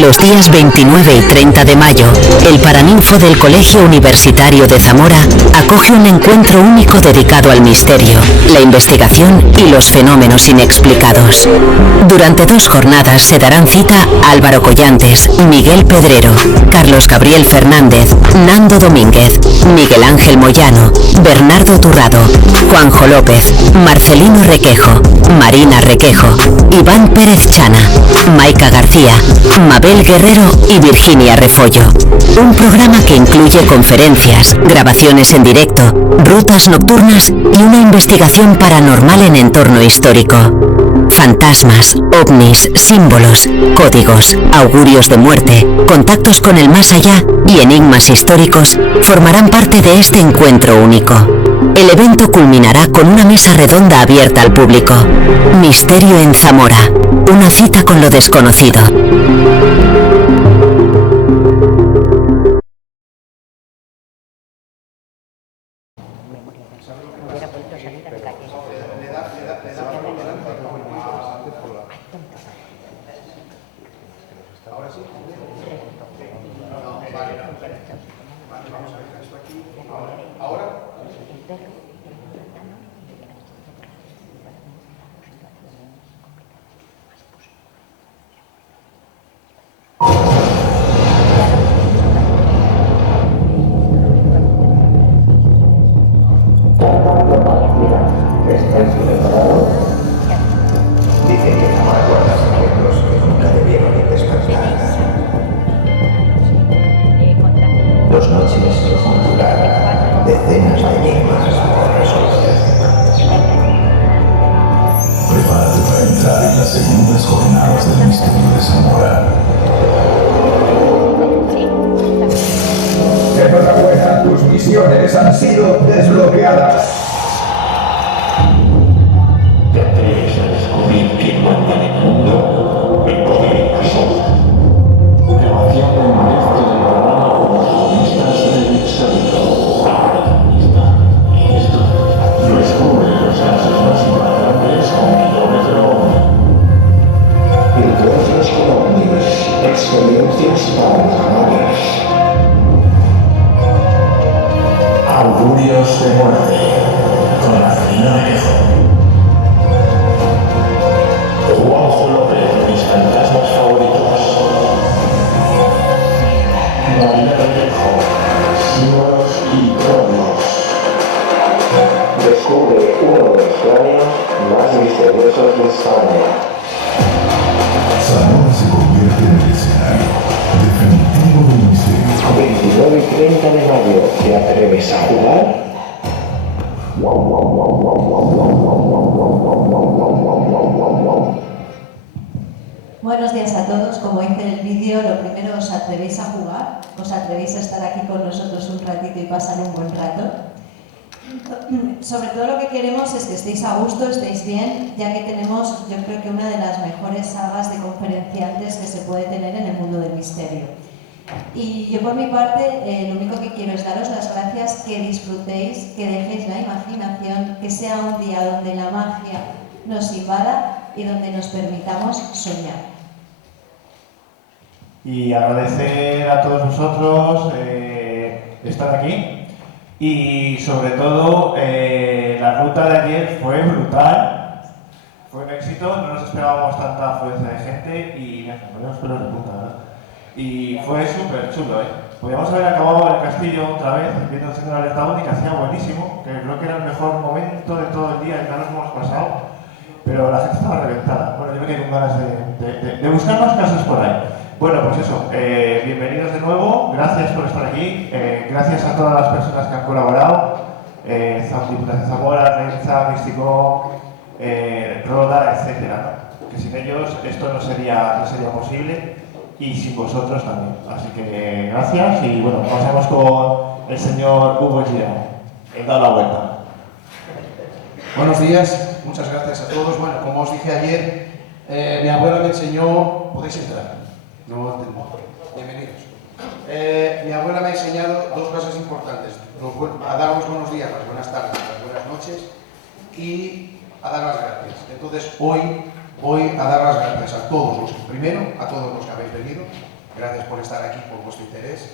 Los días 29 y 30 de mayo, el Paraninfo del Colegio Universitario de Zamora acoge un encuentro único dedicado al misterio, la investigación y los fenómenos inexplicados. Durante 2 jornadas se darán cita Álvaro Collantes, Miguel Pedrero, Carlos Gabriel Fernández, Nando Domínguez, Miguel Ángel Moyano, Bernardo Turrado, Juanjo López, Marcelino Requejo, Marina Requejo, Iván Pérez Chana, Maica García, Mabel Guerrero y Virginia Refollo. Un programa que incluye conferencias, grabaciones en directo, rutas nocturnas y una investigación paranormal en entorno histórico. Fantasmas, ovnis, símbolos, códigos, augurios de muerte, contactos con el más allá y enigmas históricos formarán parte de este encuentro único. El evento culminará con una mesa redonda abierta al público. Misterio en Zamora. Una cita con lo desconocido. Buenos días a todos. Como dice el vídeo, lo primero, ¿os atrevéis a jugar? ¿Os atrevéis a estar aquí con nosotros un ratito y pasar un buen rato? Sobre todo lo que queremos es que estéis a gusto, estéis bien, ya que tenemos, yo creo que una de las mejores sagas de conferenciantes que se puede tener en el mundo del misterio. Y yo por mi parte, lo único que quiero es daros las gracias, que disfrutéis, que dejéis la imaginación, que sea un día donde la magia nos invada y donde nos permitamos soñar. Y agradecer a todos vosotros estar aquí y sobre todo la ruta de ayer fue brutal, fue un éxito, no nos esperábamos tanta afluencia de gente y nos ponemos pelos de punta, ¿verdad? Y fue súper chulo, ¿eh? Podríamos haber acabado en el castillo otra vez, viendo haciendo una alerta única, hacía buenísimo, que creo que era el mejor momento de todo el día, y no nos hemos pasado, pero la gente estaba reventada. Bueno, yo me quedé con ganas de buscar más casos por ahí. Bueno, pues eso, bienvenidos de nuevo, gracias por estar aquí, gracias a todas las personas que han colaborado, Diputación Zamora, Renza, Místico, Roda, etc. Que sin ellos esto no sería posible y sin vosotros también. Así que gracias y bueno, pasamos con el señor Hugo Girón. He dado la vuelta. Buenos días, muchas gracias a todos. Bueno, como os dije ayer, mi abuela me enseñó... ¿Podéis entrar? No, bienvenidos. Mi abuela me ha enseñado 2 cosas importantes: a dar los buenos días, las buenas tardes, las buenas noches y a dar las gracias. Entonces hoy voy a dar las gracias a todos los que, primero, a todos los que habéis venido. Gracias por estar aquí, por vuestro interés.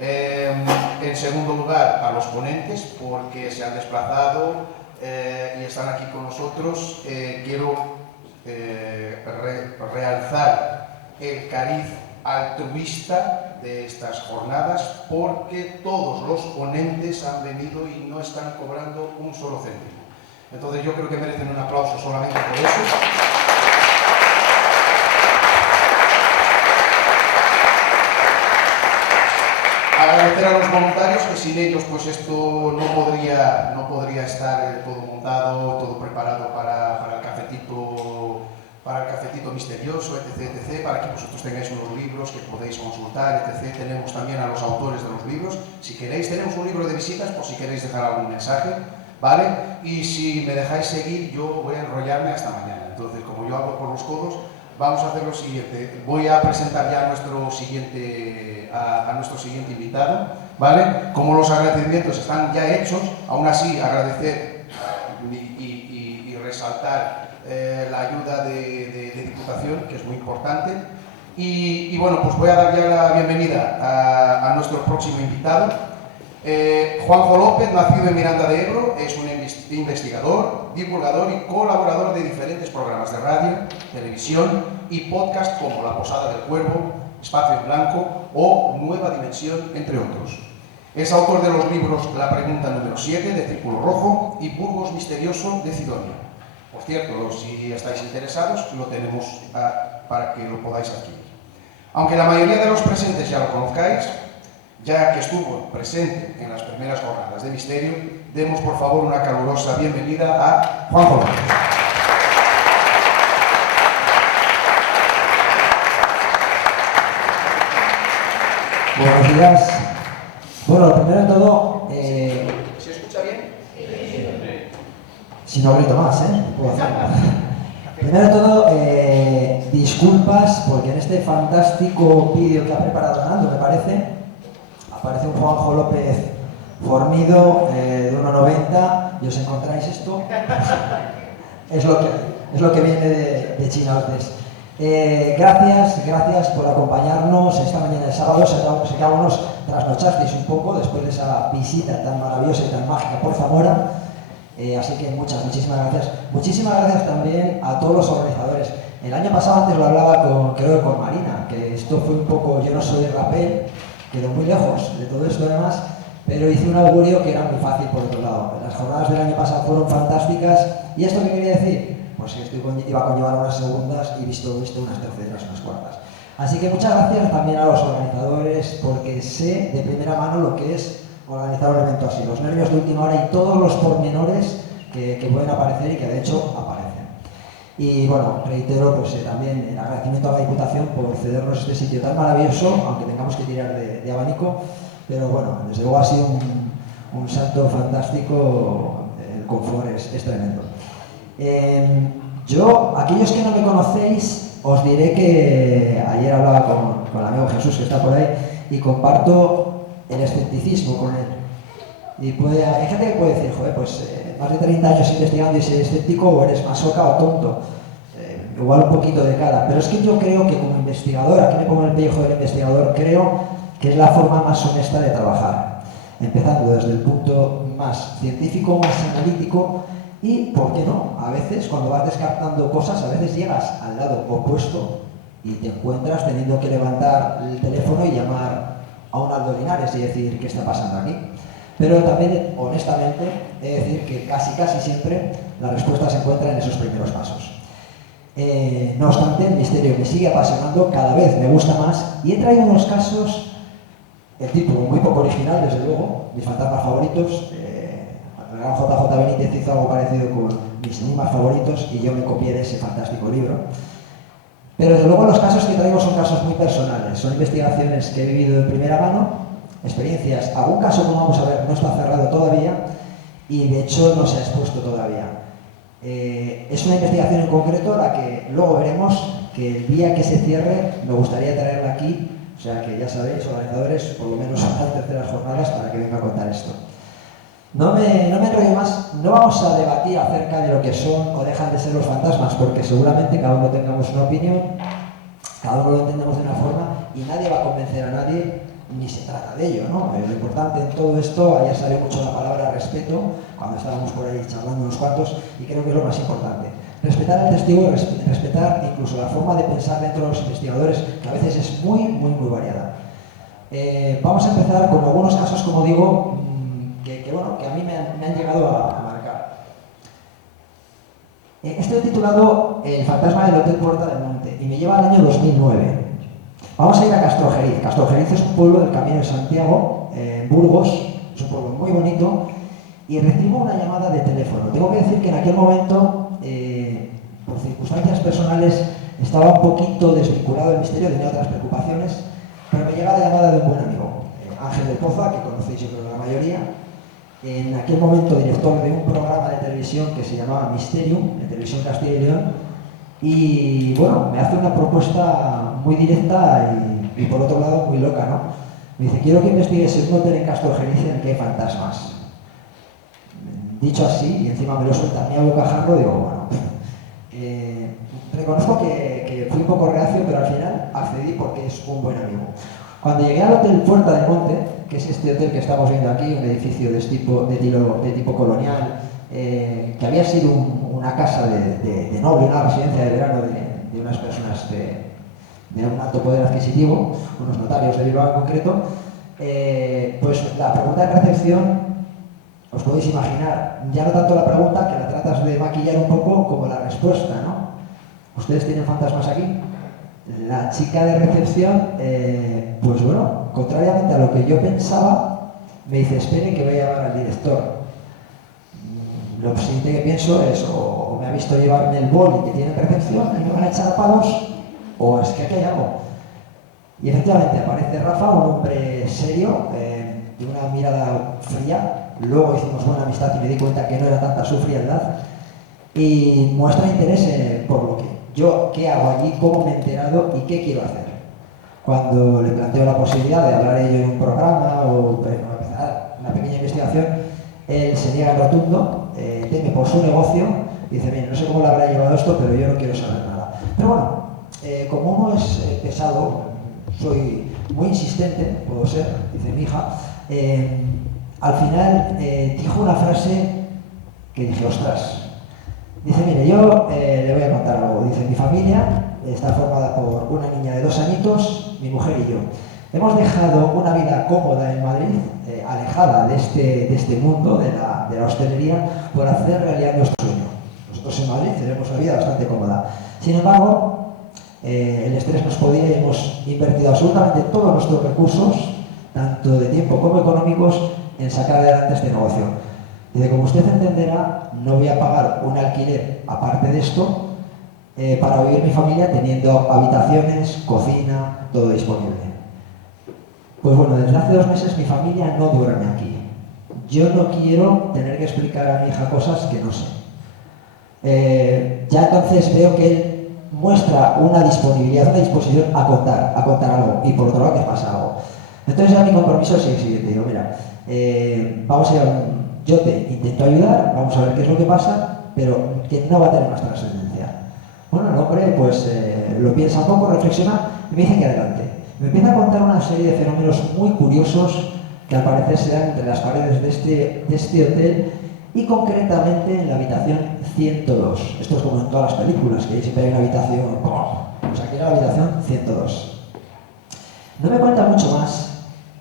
En segundo lugar, a los ponentes, porque se han desplazado y están aquí con nosotros. Quiero realzar el cariz altruista de estas jornadas, porque todos los ponentes han venido y no están cobrando un solo céntimo. Entonces yo creo que merecen un aplauso solamente por eso. Agradecer a los voluntarios, que sin ellos pues esto no podría estar todo montado, todo preparado para el cafetito misterioso, etc, para que vosotros tengáis unos libros que podéis consultar, etc. Tenemos también a los autores de los libros. Si queréis, tenemos un libro de visitas por si queréis dejar algún mensaje, ¿vale? Y si me dejáis seguir, yo voy a enrollarme hasta mañana. Entonces, como yo hablo por los codos, vamos a hacer lo siguiente. Voy a presentar ya a nuestro siguiente invitado, ¿vale? Como los agradecimientos están ya hechos, aún así agradecer y resaltar la ayuda de Diputación, que es muy importante. Y bueno, pues voy a dar ya la bienvenida a nuestro próximo invitado. Juanjo López, nacido en Miranda de Ebro, es un investigador, divulgador y colaborador de diferentes programas de radio, televisión y podcast como La Posada del Cuervo, Espacio en Blanco o Nueva Dimensión, entre otros. Es autor de los libros La Pregunta número 7 de Círculo Rojo y Burgos Misterioso de Cidonia. Por cierto, si estáis interesados, lo tenemos para que lo podáis adquirir. Aunque la mayoría de los presentes ya lo conozcáis, ya que estuvo presente en las primeras jornadas de misterio, demos por favor una calurosa bienvenida a Juanjo López. Buenos días. Bueno, primero de todo... ¿Se escucha bien? Si no grito más, puedo hacerlo. Primero de todo, disculpas, porque en este fantástico vídeo que ha preparado Nando, me parece, aparece un Juanjo López fornido de 1,90 y os encontráis esto. Es lo que viene de China. Gracias por acompañarnos esta mañana de sábado. Sé que algunos trasnochasteis un poco después de esa visita tan maravillosa y tan mágica por Zamora. Así que muchísimas gracias. Muchísimas gracias también a todos los organizadores. El año pasado antes lo hablaba creo que con Marina, que esto fue un poco, yo no soy de rapel, quedó muy lejos de todo esto además, pero hice un augurio que era muy fácil por otro lado. Las jornadas del año pasado fueron fantásticas. ¿Y esto qué quería decir? Pues que iba a conllevar unas segundas y visto unas terceras, unas cuartas. Así que muchas gracias también a los organizadores, porque sé de primera mano lo que es organizar un evento así, los nervios de última hora y todos los pormenores que pueden aparecer y que de hecho aparecen. Y bueno, reitero pues también el agradecimiento a la Diputación por cedernos este sitio tan maravilloso, aunque tengamos que tirar de abanico, pero bueno, desde luego ha sido un salto fantástico, el confort es tremendo. Aquellos que no me conocéis, os diré que ayer hablaba con el amigo Jesús, que está por ahí, y comparto el escepticismo con él. Y hay gente que puede decir, joder, pues más de 30 años investigando y ser escéptico, o eres masoca o tonto. Igual un poquito de cada. Pero es que yo creo que como investigador, aquí me pongo el pellejo del investigador, creo que es la forma más honesta de trabajar. Empezando desde el punto más científico, más analítico, y, ¿por qué no? A veces, cuando vas descartando cosas, a veces llegas al lado opuesto y te encuentras teniendo que levantar el teléfono y llamar a un Aldo Linares y decir, ¿qué está pasando aquí? Pero también, honestamente, he de decir que casi siempre la respuesta se encuentra en esos primeros pasos. No obstante, el misterio me sigue apasionando, cada vez me gusta más, y he traído unos casos, el tipo muy poco original, desde luego, mis fantasmas favoritos. El gran JJ Benítez hizo algo parecido con mis enigmas favoritos y yo me copié de ese fantástico libro. Pero desde luego los casos que traigo son casos muy personales, son investigaciones que he vivido de primera mano, experiencias. Algún caso, como vamos a ver, no está cerrado todavía y de hecho no se ha expuesto todavía. Es una investigación en concreto la que luego veremos que el día que se cierre me gustaría traerla aquí, o sea que ya sabéis, organizadores, por lo menos a las terceras jornadas para que venga a contar esto. No me enrollo más, no vamos a debatir acerca de lo que son o dejan de ser los fantasmas, porque seguramente cada uno tengamos una opinión, cada uno lo entendemos de una forma y nadie va a convencer a nadie, ni se trata de ello, ¿no? Lo importante en todo esto, ayer salió mucho la palabra respeto, cuando estábamos por ahí charlando unos cuantos, y creo que es lo más importante. Respetar al testigo y respetar incluso la forma de pensar dentro de los investigadores, que a veces es muy variada. Vamos a empezar con algunos casos, como digo, que a mí me han llegado a marcar. Estoy titulado El fantasma del Hotel Puerta del Monte y me lleva al año 2009. Vamos a ir a Castrojeriz. Castrojeriz es un pueblo del Camino de Santiago, en Burgos, es un pueblo muy bonito, y recibo una llamada de teléfono. Tengo que decir que en aquel momento, por circunstancias personales, estaba un poquito desvinculado del misterio, tenía otras preocupaciones, pero me llega la llamada de un buen amigo, Ángel del Poza, que conocéis yo creo la mayoría, en aquel momento director de un programa de televisión que se llamaba Mysterium, en Televisión Castilla y León, y bueno, me hace una propuesta muy directa y por otro lado muy loca, ¿no? Me dice, quiero que investigues en un hotel en Castrojeriz en el que hay fantasmas. Dicho así, y encima me lo suelta a mí a bocajarro, digo, bueno, reconozco que fui un poco reacio, pero al final accedí porque es un buen amigo. Cuando llegué al Hotel Puerta del Monte, que es este hotel que estamos viendo aquí, un edificio de tipo colonial, que había sido una casa de noble, una residencia de verano de unas personas de un alto poder adquisitivo, unos notarios de Bilbao en concreto, pues la pregunta de recepción, os podéis imaginar, ya no tanto la pregunta, que la tratas de maquillar un poco, como la respuesta, ¿no? ¿Ustedes tienen fantasmas aquí? La chica de recepción, pues bueno, contrariamente a lo que yo pensaba, me dice, espere que voy a llamar al director. Lo siguiente que pienso es, o me ha visto llevarme el boli que tiene en recepción y me van a echar a palos, o es que aquí hay algo. Y efectivamente aparece Rafa, un hombre serio, de una mirada fría. Luego hicimos buena amistad y me di cuenta que no era tanta su frialdad. Y muestra interés por lo que yo, qué hago allí, cómo me he enterado y qué quiero hacer. Cuando le planteo la posibilidad de hablar ello en un programa o empezar una pequeña investigación, él se niega en rotundo, teme por su negocio y dice, mire, no sé cómo le habrá llevado esto, pero yo no quiero saber nada. Pero bueno, como uno es pesado, soy muy insistente, puedo ser, dice mi hija, al final dijo una frase que dije, ostras. Dice, mire, yo le voy a contar algo. Dice, mi familia está formada por una niña de 2 añitos, mi mujer y yo. Hemos dejado una vida cómoda en Madrid, alejada de este mundo, de la hostelería, por hacer realidad nuestro sueño. Nosotros en Madrid tenemos una vida bastante cómoda. Sin embargo, el estrés nos podía y hemos invertido absolutamente todos nuestros recursos, tanto de tiempo como económicos, en sacar adelante este negocio. Dice, como usted entenderá, no voy a pagar un alquiler aparte de esto para vivir mi familia teniendo habitaciones, cocina, todo disponible. Pues bueno, desde hace 2 meses mi familia no duerme aquí. Yo no quiero tener que explicar a mi hija cosas que no sé. Ya entonces veo que él muestra una disponibilidad, una disposición a contar algo, y por otro lado que pasa algo. Entonces ya mi compromiso es el siguiente. Digo, mira, vamos a ir yo te intento ayudar, vamos a ver qué es lo que pasa, pero que no va a tener más trascendencia. Bueno, el hombre pues lo piensa un poco, reflexiona y me dice que adelante. Me empieza a contar una serie de fenómenos muy curiosos que al parecer se dan entre las paredes de este hotel y concretamente en la habitación 102. Esto es como en todas las películas, que siempre hay una habitación, pues aquí era la habitación 102. No me cuenta mucho más.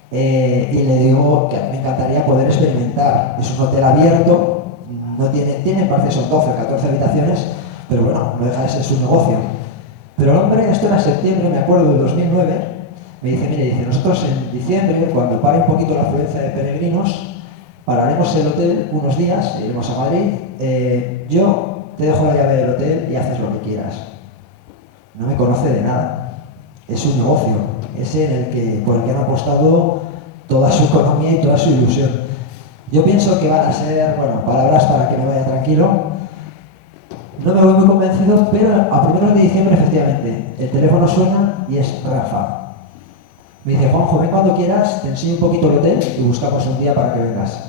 Y le digo que me encantaría poder experimentar. Es un hotel abierto, no tiene parece son 12 o 14 habitaciones, pero bueno, no deja de ser su negocio. Pero el hombre, esto era en septiembre, me acuerdo, del 2009, me dice, mire, dice, nosotros en diciembre, cuando pare un poquito la afluencia de peregrinos, pararemos el hotel unos días, iremos a Madrid, yo te dejo la llave del hotel y haces lo que quieras. No me conoce de nada, es un negocio, es por el que han apostado toda su economía y toda su ilusión. Yo pienso que van a ser, bueno, palabras para que me vaya tranquilo. No me voy muy convencido, pero a primeros de diciembre, efectivamente, el teléfono suena y es Rafa. Me dice, Juanjo, ven cuando quieras, te enseño un poquito el hotel y buscamos un día para que vengas.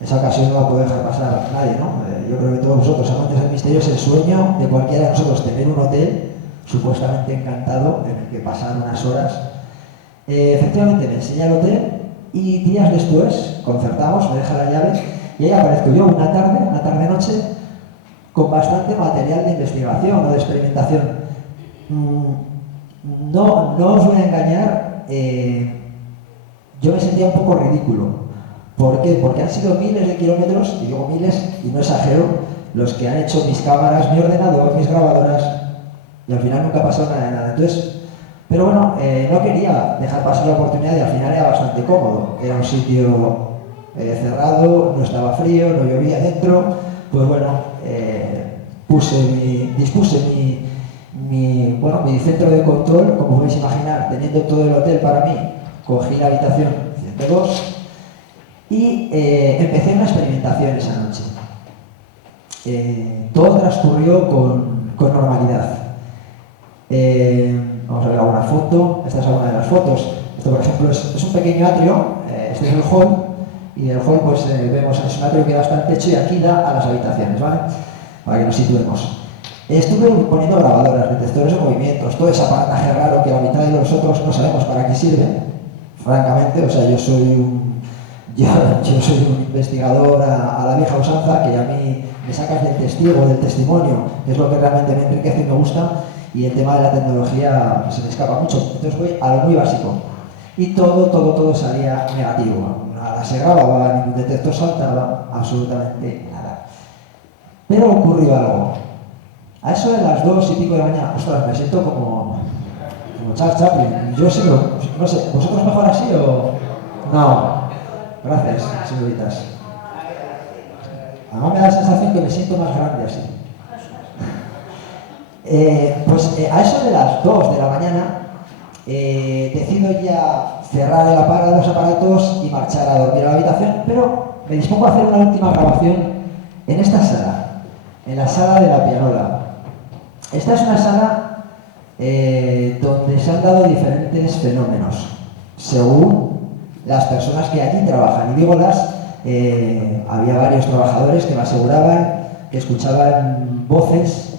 Esa ocasión no la puede dejar pasar nadie, ¿no? Yo creo que todos vosotros, amantes del misterio, es el sueño de cualquiera de nosotros tener un hotel supuestamente encantado en el que pasar unas horas. Efectivamente me enseña el hotel y días después concertamos, me deja la llave y ahí aparezco yo una tarde-noche, con bastante material de investigación o de experimentación. No os voy a engañar, yo me sentía un poco ridículo. ¿Por qué? Porque han sido miles de kilómetros, y digo miles, y no exagero, los que han hecho mis cámaras, mi ordenador, mis grabadoras, y al final nunca ha pasado nada de nada. Entonces, pero bueno, no quería dejar pasar la oportunidad y al final era bastante cómodo. Era un sitio cerrado, no estaba frío, no llovía dentro. Pues bueno, dispuse mi centro de control, como podéis imaginar, teniendo todo el hotel para mí. Cogí la habitación 102 y empecé una experimentación esa noche. Todo transcurrió con normalidad. Vamos a ver alguna foto. Esta es alguna de las fotos. Esto, por ejemplo, es un pequeño atrio. Este es el hall. Y del hall pues vemos, es un atrio que da hasta el techo y aquí da a las habitaciones, ¿vale? Para que nos situemos. Estuve poniendo grabadoras, detectores de movimientos, todo ese aparataje raro que la mitad de nosotros no sabemos para qué sirve, francamente. O sea, yo soy un investigador a la vieja usanza, que a mí me sacas del testigo, del testimonio, que es lo que realmente me enriquece y me gusta, y el tema de la tecnología se me escapa mucho. Entonces voy a lo muy básico. Y todo salía negativo. Nada se grababa, ningún detector saltaba, absolutamente nada. Pero ocurrió algo. A eso de las 2 y pico de la mañana, ostras, me siento como Charles Chaplin. Yo sí, no sé, ¿vosotros mejor así o...? No. Gracias, señoritas. Además me da la sensación que me siento más grande así. A eso de las 2 de la mañana decido ya cerrar el aparato, los aparatos y marchar a dormir a la habitación, pero me dispongo a hacer una última grabación en esta sala, en la sala de la pianola. Esta es una sala donde se han dado diferentes fenómenos según las personas que allí trabajan. Y digo había varios trabajadores que me aseguraban que escuchaban voces.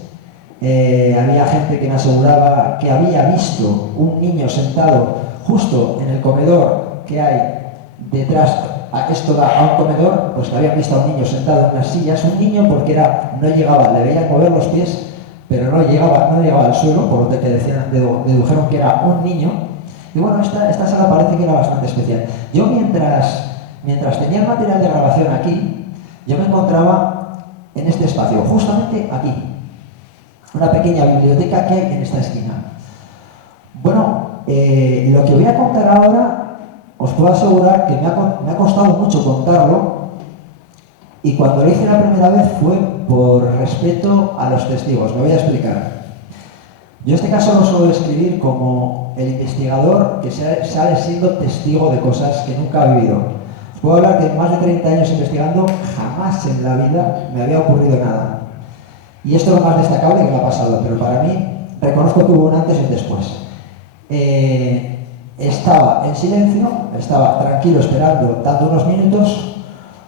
Había gente que me aseguraba que había visto un niño sentado justo en el comedor que hay detrás. Esto da a un comedor, pues que habían visto a un niño sentado en unas sillas. Un niño porque no llegaba, le veían mover los pies, pero no llegaba al suelo, por lo que dedujeron que era un niño. Y bueno, esta sala parece que era bastante especial. Yo mientras tenía el material de grabación aquí, yo me encontraba en este espacio, justamente aquí. Una pequeña biblioteca que hay en esta esquina. Bueno, lo que voy a contar ahora, os puedo asegurar que me ha costado mucho contarlo, y cuando lo hice la primera vez fue por respeto a los testigos. Me voy a explicar. Yo este caso lo suelo describir como el investigador que sale siendo testigo de cosas que nunca ha vivido. Os puedo hablar que en más de 30 años investigando, jamás en la vida me había ocurrido nada. Y esto es lo más destacable que me ha pasado, pero para mí reconozco que hubo un antes y un después. Estaba en silencio, estaba tranquilo esperando, dando unos minutos,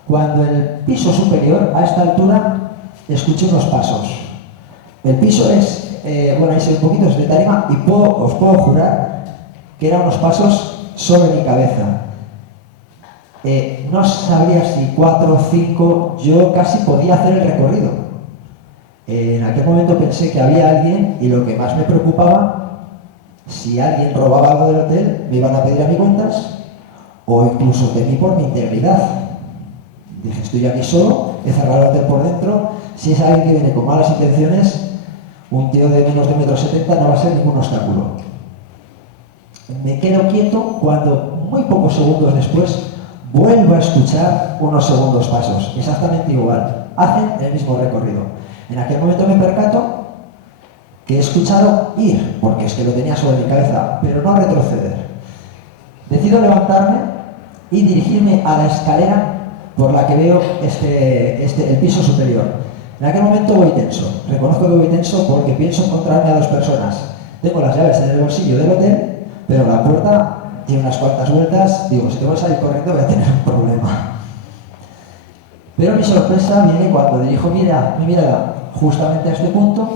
cuando en el piso superior, a esta altura, escuché unos pasos. El piso es, ahí se ve un poquito, es de tarima, y os puedo jurar que eran unos pasos sobre mi cabeza. No sabría si 4 o 5, yo casi podía hacer el recorrido. En aquel momento pensé que había alguien, y lo que más me preocupaba, si alguien robaba algo del hotel, me iban a pedir a mí cuentas, o incluso temí por mi integridad. Dije, estoy aquí solo, he cerrado el hotel por dentro, si es alguien que viene con malas intenciones, un tío de menos de 1,70 m no va a ser ningún obstáculo. Me quedo quieto cuando, muy pocos segundos después, vuelvo a escuchar unos segundos pasos, exactamente igual, hacen el mismo recorrido. En aquel momento me percato que he escuchado ir, porque es que lo tenía sobre mi cabeza, pero no retroceder. Decido levantarme y dirigirme a la escalera por la que veo el piso superior. En aquel momento voy tenso. Reconozco que voy tenso porque pienso encontrarme a 2 personas. Tengo las llaves en el bolsillo del hotel, pero la puerta tiene unas cuantas vueltas. Digo, si tengo que salir corriendo voy a tener un problema. Pero mi sorpresa viene cuando dirijo mi mirada justamente a este punto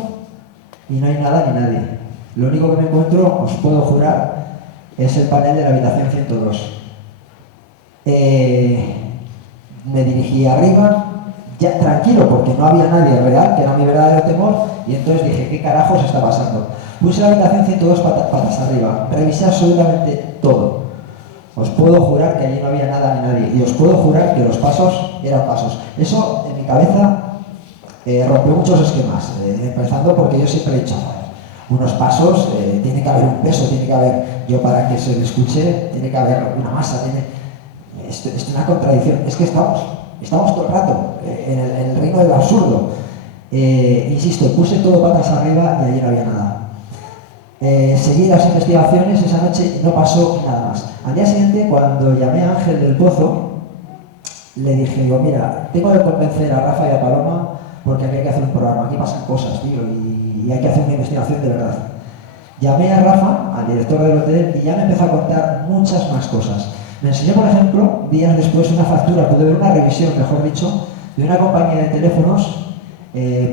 y no hay nada ni nadie. Lo único que me encuentro, os puedo jurar, es el panel de la habitación 102. Me dirigí arriba, ya tranquilo, porque no había nadie real, que era mi verdadero temor, y entonces dije, ¿qué carajos está pasando? Puse la habitación 102 patas arriba, revisé absolutamente todo. Os puedo jurar que allí no había nada ni nadie, y os puedo jurar que los pasos eran pasos. Eso, en mi cabeza, rompió muchos esquemas, empezando porque yo siempre he dicho, unos pasos, tiene que haber un peso, tiene que haber, yo para que se me escuche, tiene que haber una masa, esto es una contradicción, es que estamos todo el rato en el reino del absurdo. Insisto, puse todo patas arriba y allí no había nada. Seguí las investigaciones, esa noche no pasó nada más. Al día siguiente, cuando llamé a Ángel del Pozo, le dije, digo, mira, tengo que convencer a Rafa y a Paloma porque aquí hay que hacer un programa, aquí pasan cosas, tío, y hay que hacer una investigación de verdad. Llamé a Rafa, al director del hotel, y ya me empezó a contar muchas más cosas. Me enseñó, por ejemplo, días después una factura, pude ver una revisión, mejor dicho, de una compañía de teléfonos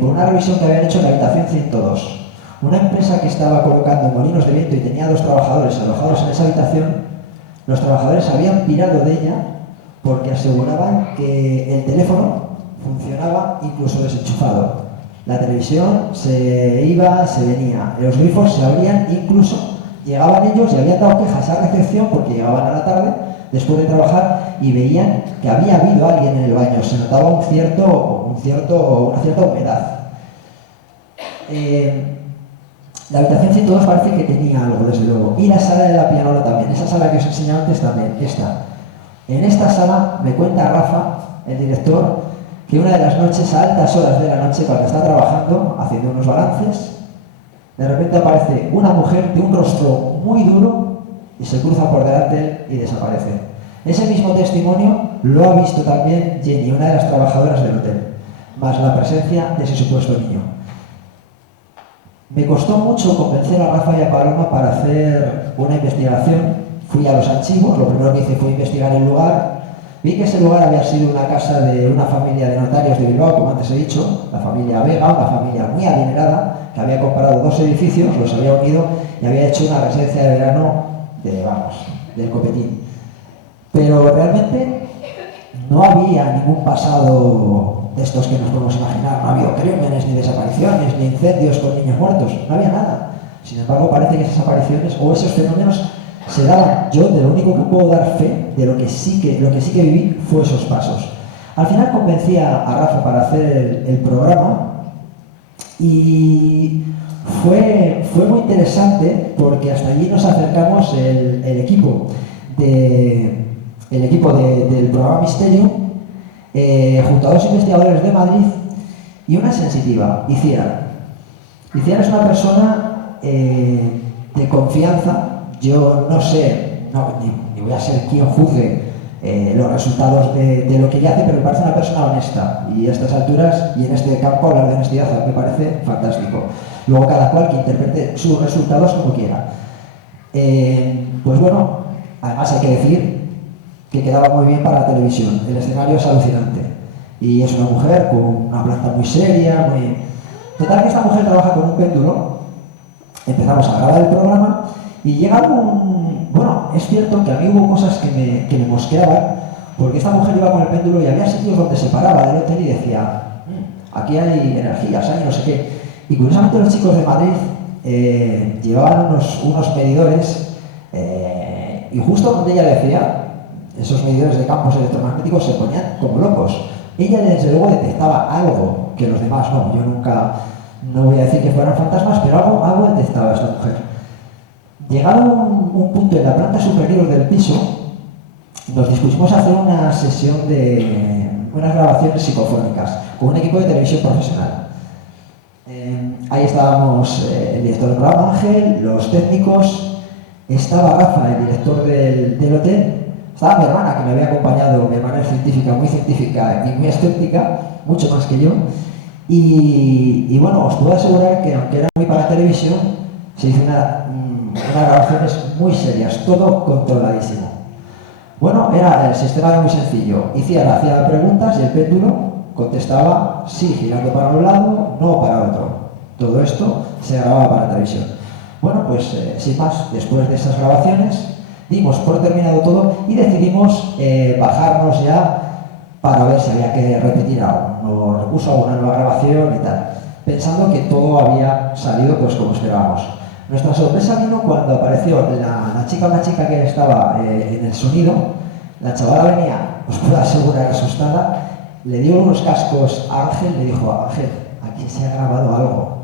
por una revisión que habían hecho en la habitación 102. Una empresa que estaba colocando molinos de viento y tenía 2 trabajadores alojados en esa habitación, los trabajadores habían pirado de ella porque aseguraban que el teléfono funcionaba incluso desenchufado. La televisión se iba, se venía, los grifos se abrían, incluso llegaban ellos y habían dado quejas a recepción porque llegaban a la tarde, después de trabajar, y veían que había habido alguien en el baño, se notaba una cierta humedad. La habitación 102 parece que tenía algo, desde luego, y la sala de la pianola también, esa sala que os he enseñado antes también, esta. En esta sala me cuenta Rafa, el director, que una de las noches, a altas horas de la noche, cuando está trabajando, haciendo unos balances, de repente aparece una mujer de un rostro muy duro y se cruza por delante de él y desaparece. Ese mismo testimonio lo ha visto también Jenny, una de las trabajadoras del hotel, más la presencia de ese supuesto niño. Me costó mucho convencer a Rafa y a Paloma para hacer una investigación. Fui a los archivos, lo primero que hice fue investigar el lugar. Vi que ese lugar había sido una casa de una familia de notarios de Bilbao, como antes he dicho, la familia Vega, una familia muy adinerada, que había comprado 2 edificios, los había unido y había hecho una residencia de verano del Copetín. Pero realmente no había ningún pasado de estos que nos podemos imaginar. No ha habido crímenes, ni desapariciones, ni incendios con niños muertos. No había nada. Sin embargo, parece que esas apariciones o esos fenómenos se daban. Yo, de lo único que puedo dar fe, de lo que sí que viví, fue esos pasos. Al final convencí a Rafa para hacer el programa y fue muy interesante porque hasta allí nos acercamos el equipo del programa Mysterium, junto a 2 investigadores de Madrid y una sensitiva, Iciar. Iciar es una persona de confianza. Yo no sé, ni voy a ser quien juzgue los resultados de lo que ella hace, pero me parece una persona honesta, y a estas alturas y en este campo hablar de honestidad me parece fantástico. Luego cada cual que interprete sus resultados como quiera. Pues bueno, además hay que decir que quedaba muy bien para la televisión. El escenario es alucinante y es una mujer con una planta muy seria, Total, que esta mujer trabaja con un péndulo. Empezamos a grabar el programa y llega bueno, es cierto que a mí hubo cosas que me mosqueaban, porque esta mujer iba con el péndulo y había sitios donde se paraba del hotel y decía, aquí hay energías, hay no sé qué. Y curiosamente los chicos de Madrid llevaban unos medidores y justo donde ella decía, esos medidores de campos electromagnéticos se ponían como locos. Ella desde luego detectaba algo que los demás no. Yo nunca, no voy a decir que fueran fantasmas, pero algo detectaba esta mujer. Llegado un punto en la planta superior del piso, nos dispusimos a hacer una sesión de unas grabaciones psicofónicas con un equipo de televisión profesional. Ahí estábamos el director del programa, Ángel, los técnicos, estaba Rafa, el director del hotel, estaba mi hermana, que me había acompañado. Mi hermana es científica y muy escéptica, mucho más que yo. Y bueno, os puedo asegurar que aunque era muy para televisión, se hizo unas grabaciones muy serias, todo controladísimo. Bueno, el sistema era muy sencillo. Iciar hacía preguntas y el péndulo contestaba sí, girando para un lado, no para otro. Todo esto se grababa para televisión. Bueno, pues sin más, después de esas grabaciones, dimos por terminado todo y decidimos bajarnos ya para ver si había que repetir algo. Nos repuso una nueva grabación y tal, pensando que todo había salido pues como esperábamos. Nuestra sorpresa vino cuando apareció una chica que estaba en el sonido. La chavala venía, os puedo asegurar, asustada, le dio unos cascos a Ángel, le dijo: Ángel, aquí se ha grabado algo.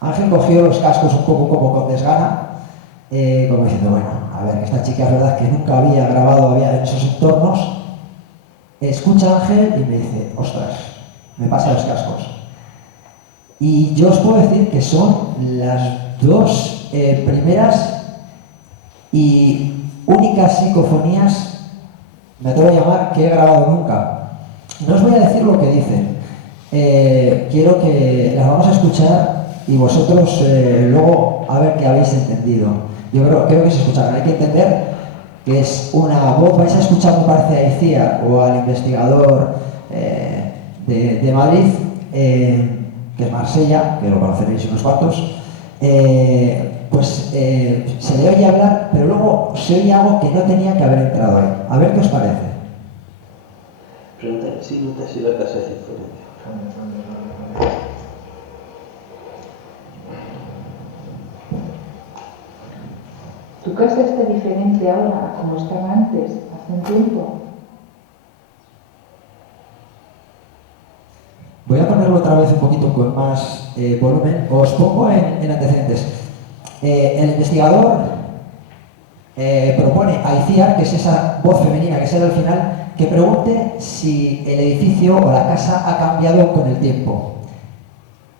Ángel cogió los cascos un poco como con desgana, como diciendo, bueno, a ver, esta chica es verdad que nunca había grabado en esos entornos. Escucha a Ángel y me dice: ostras, me pasa los cascos. Y yo os puedo decir que son las dos primeras y únicas psicofonías, me atrevo a llamar, que he grabado nunca. No os voy a decir lo que dicen, quiero que las vamos a escuchar y vosotros luego a ver qué habéis entendido. Yo creo que se escucharán. Hay que entender que es una voz. Vais a escuchar, me parece, a Iciar o al investigador de Madrid, que es Marsella, que lo conoceréis unos cuantos. Se le oye hablar, pero luego se oye algo que no tenía que haber entrado ahí. A ver qué os parece. Pregunta si notas si la casa es diferente. ¿Tu casa está diferente ahora a como estaba antes, hace un tiempo? Voy a ponerlo otra vez un poquito con más volumen. Os pongo en antecedentes. El investigador propone a Iciar, que es esa voz femenina que sale al final, que pregunte si el edificio o la casa ha cambiado con el tiempo.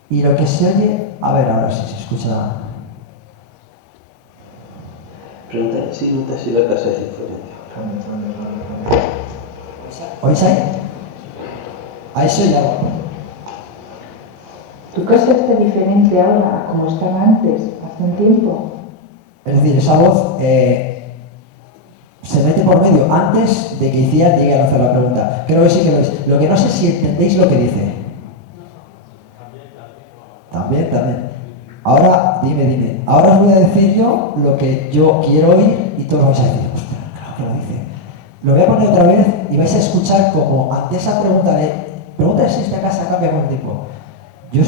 Y lo que se oye, a ver ahora si se escucha. Pregunta si notas si la casa es diferente. ¿Oís ahí? Ahí se oye algo. ¿Tu casa está diferente ahora a como estaba antes, hace un tiempo? Es decir, esa voz se mete por medio antes de que Iciar llegue a lanzar la pregunta. Creo que sí que lo veis. Lo que no sé si entendéis lo que dice. También. Ahora, dime. Ahora os voy a decir yo lo que yo quiero oír y todos vais a decir, ostras, claro que lo dice. Lo voy a poner otra vez y vais a escuchar como ante esa pregunta de si esta casa cambia con el tiempo. Yo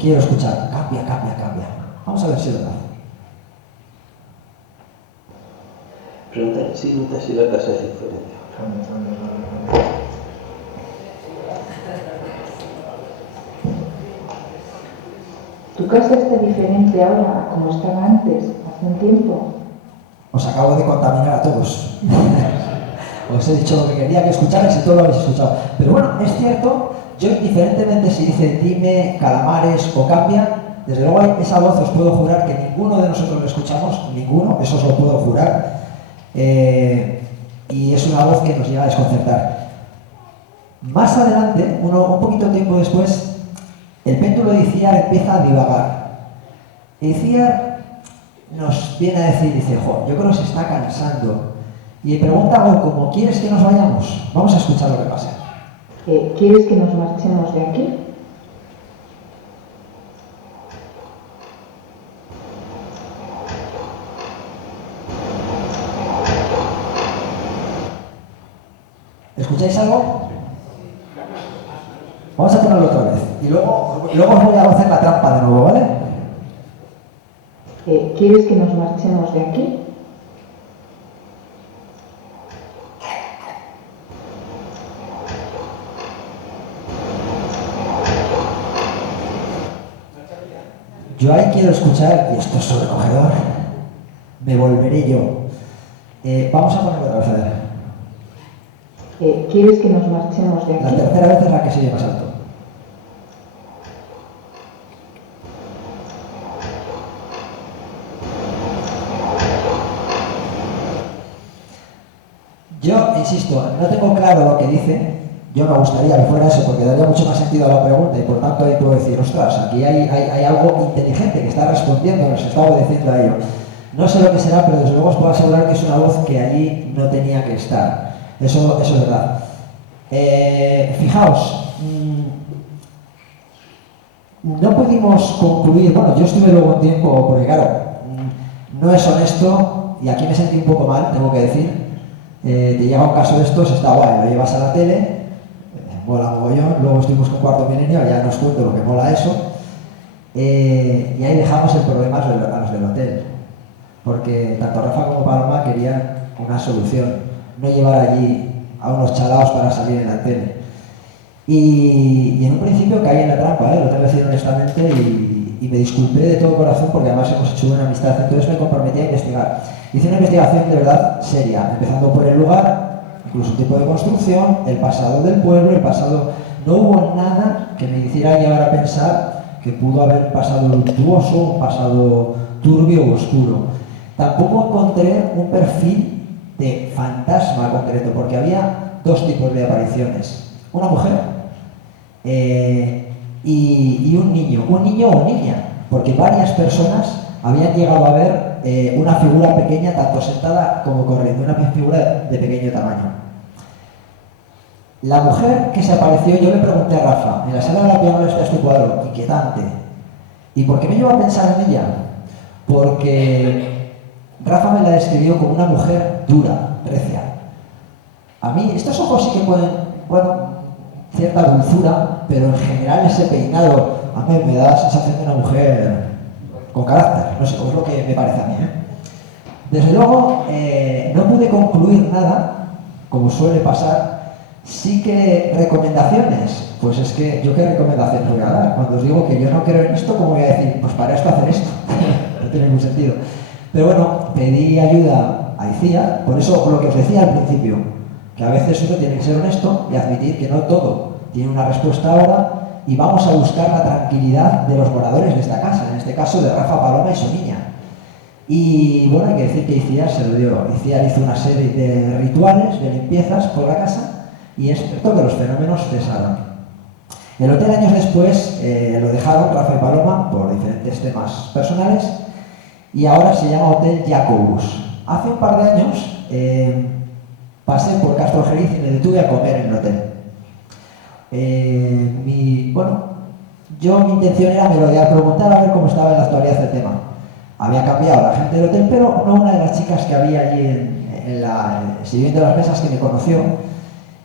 quiero escuchar, cambia. Vamos a ver si es verdad. Pregunta si notas si la casa es diferente. ¿Tu casa está diferente ahora a como estaba antes, hace un tiempo? Os acabo de contaminar a todos. Os he dicho lo que quería que escucharais y todo lo habéis escuchado. Pero bueno, es cierto, yo indiferentemente si dice dime, calamares o cambia, desde luego esa voz os puedo jurar que ninguno de nosotros lo escuchamos, ninguno, eso os lo puedo jurar. Y es una voz que nos llega a desconcertar. Más adelante, un poquito tiempo después, el péndulo de Iciar empieza a divagar. Iciar nos viene a decir, dice, yo creo que se está cansando. Y pregunta algo como, ¿quieres que nos vayamos? Vamos a escuchar lo que pasa. ¿Quieres que nos marchemos de aquí? ¿Escucháis algo? Vamos a ponerlo otra vez. Y luego os voy a hacer la trampa de nuevo, ¿vale? ¿Quieres que nos marchemos de aquí? Yo ahí quiero escuchar, y esto es sobrecogedor, me volveré yo. Vamos a ponerlo otra vez, a ver. ¿Quieres que nos marchemos de aquí? La tercera vez es la que se oye más alto. Yo, insisto, no tengo claro lo que dice. Yo me gustaría que fuera eso, porque daría mucho más sentido a la pregunta y por tanto ahí puedo decir, ostras, aquí hay algo inteligente que está respondiendo, nos está obedeciendo a ello. No sé lo que será, pero desde luego os puedo asegurar que es una voz que allí no tenía que estar. Eso es verdad. Fijaos, no pudimos concluir, bueno, yo estuve luego un tiempo, porque claro, no es honesto, y aquí me sentí un poco mal, tengo que decir, te llega un caso de estos, está guay, lo llevas a la tele, mola mogollón, luego estuvimos con Cuarto Milenio, ya nos cuento lo que mola eso, y ahí dejamos el problema a los del hotel, porque tanto Rafa como Paloma querían una solución, no llevar allí a unos chalaos para salir en la tele. Y en un principio caí en la trampa, lo tengo que decir honestamente, y me disculpé de todo corazón porque además hemos hecho una amistad, entonces me comprometí a investigar. Hice una investigación de verdad seria, empezando por el lugar, incluso el tipo de construcción, el pasado del pueblo, el pasado... No hubo nada que me hiciera llegar a pensar que pudo haber pasado luctuoso, un pasado turbio o oscuro. Tampoco encontré un perfil de fantasma concreto, porque había dos tipos de apariciones. Una mujer y un niño o niña, porque varias personas habían llegado a ver una figura pequeña, tanto sentada como corriendo, una figura de pequeño tamaño. La mujer que se apareció, yo le pregunté a Rafa, en la sala de la pianola está este cuadro, inquietante. ¿Y por qué me llevo a pensar en ella? Porque Rafa me la describió como una mujer dura, recia. A mí, estos ojos sí que pueden, bueno, cierta dulzura, pero en general ese peinado a mí me da la sensación de una mujer con carácter, no sé, es lo que me parece a mí. Desde luego, no pude concluir nada, como suele pasar. Sí que recomendaciones, pues es que yo qué recomendaciones voy a dar. Cuando os digo que yo no creo en esto, ¿cómo voy a decir? Pues para esto hacer esto. No tiene ningún sentido. Pero bueno, pedí ayuda a ICIA, por eso lo que os decía al principio, que a veces uno tiene que ser honesto y admitir que no todo tiene una respuesta ahora, y vamos a buscar la tranquilidad de los moradores de esta casa, en este caso de Rafa, Paloma y su niña. Y bueno, hay que decir que ICIA se lo dio. ICIA hizo una serie de rituales, de limpiezas por la casa, y es cierto que los fenómenos cesaron. El hotel años después lo dejaron Rafa y Paloma por diferentes temas personales, y ahora se llama Hotel Jacobus. Hace un par de años pasé por Castro Jeriz y me detuve a comer en el hotel. Mi intención era merodear, preguntar a ver cómo estaba en la actualidad el tema. Había cambiado la gente del hotel, pero no una de las chicas que había allí sirviendo las mesas que me conoció.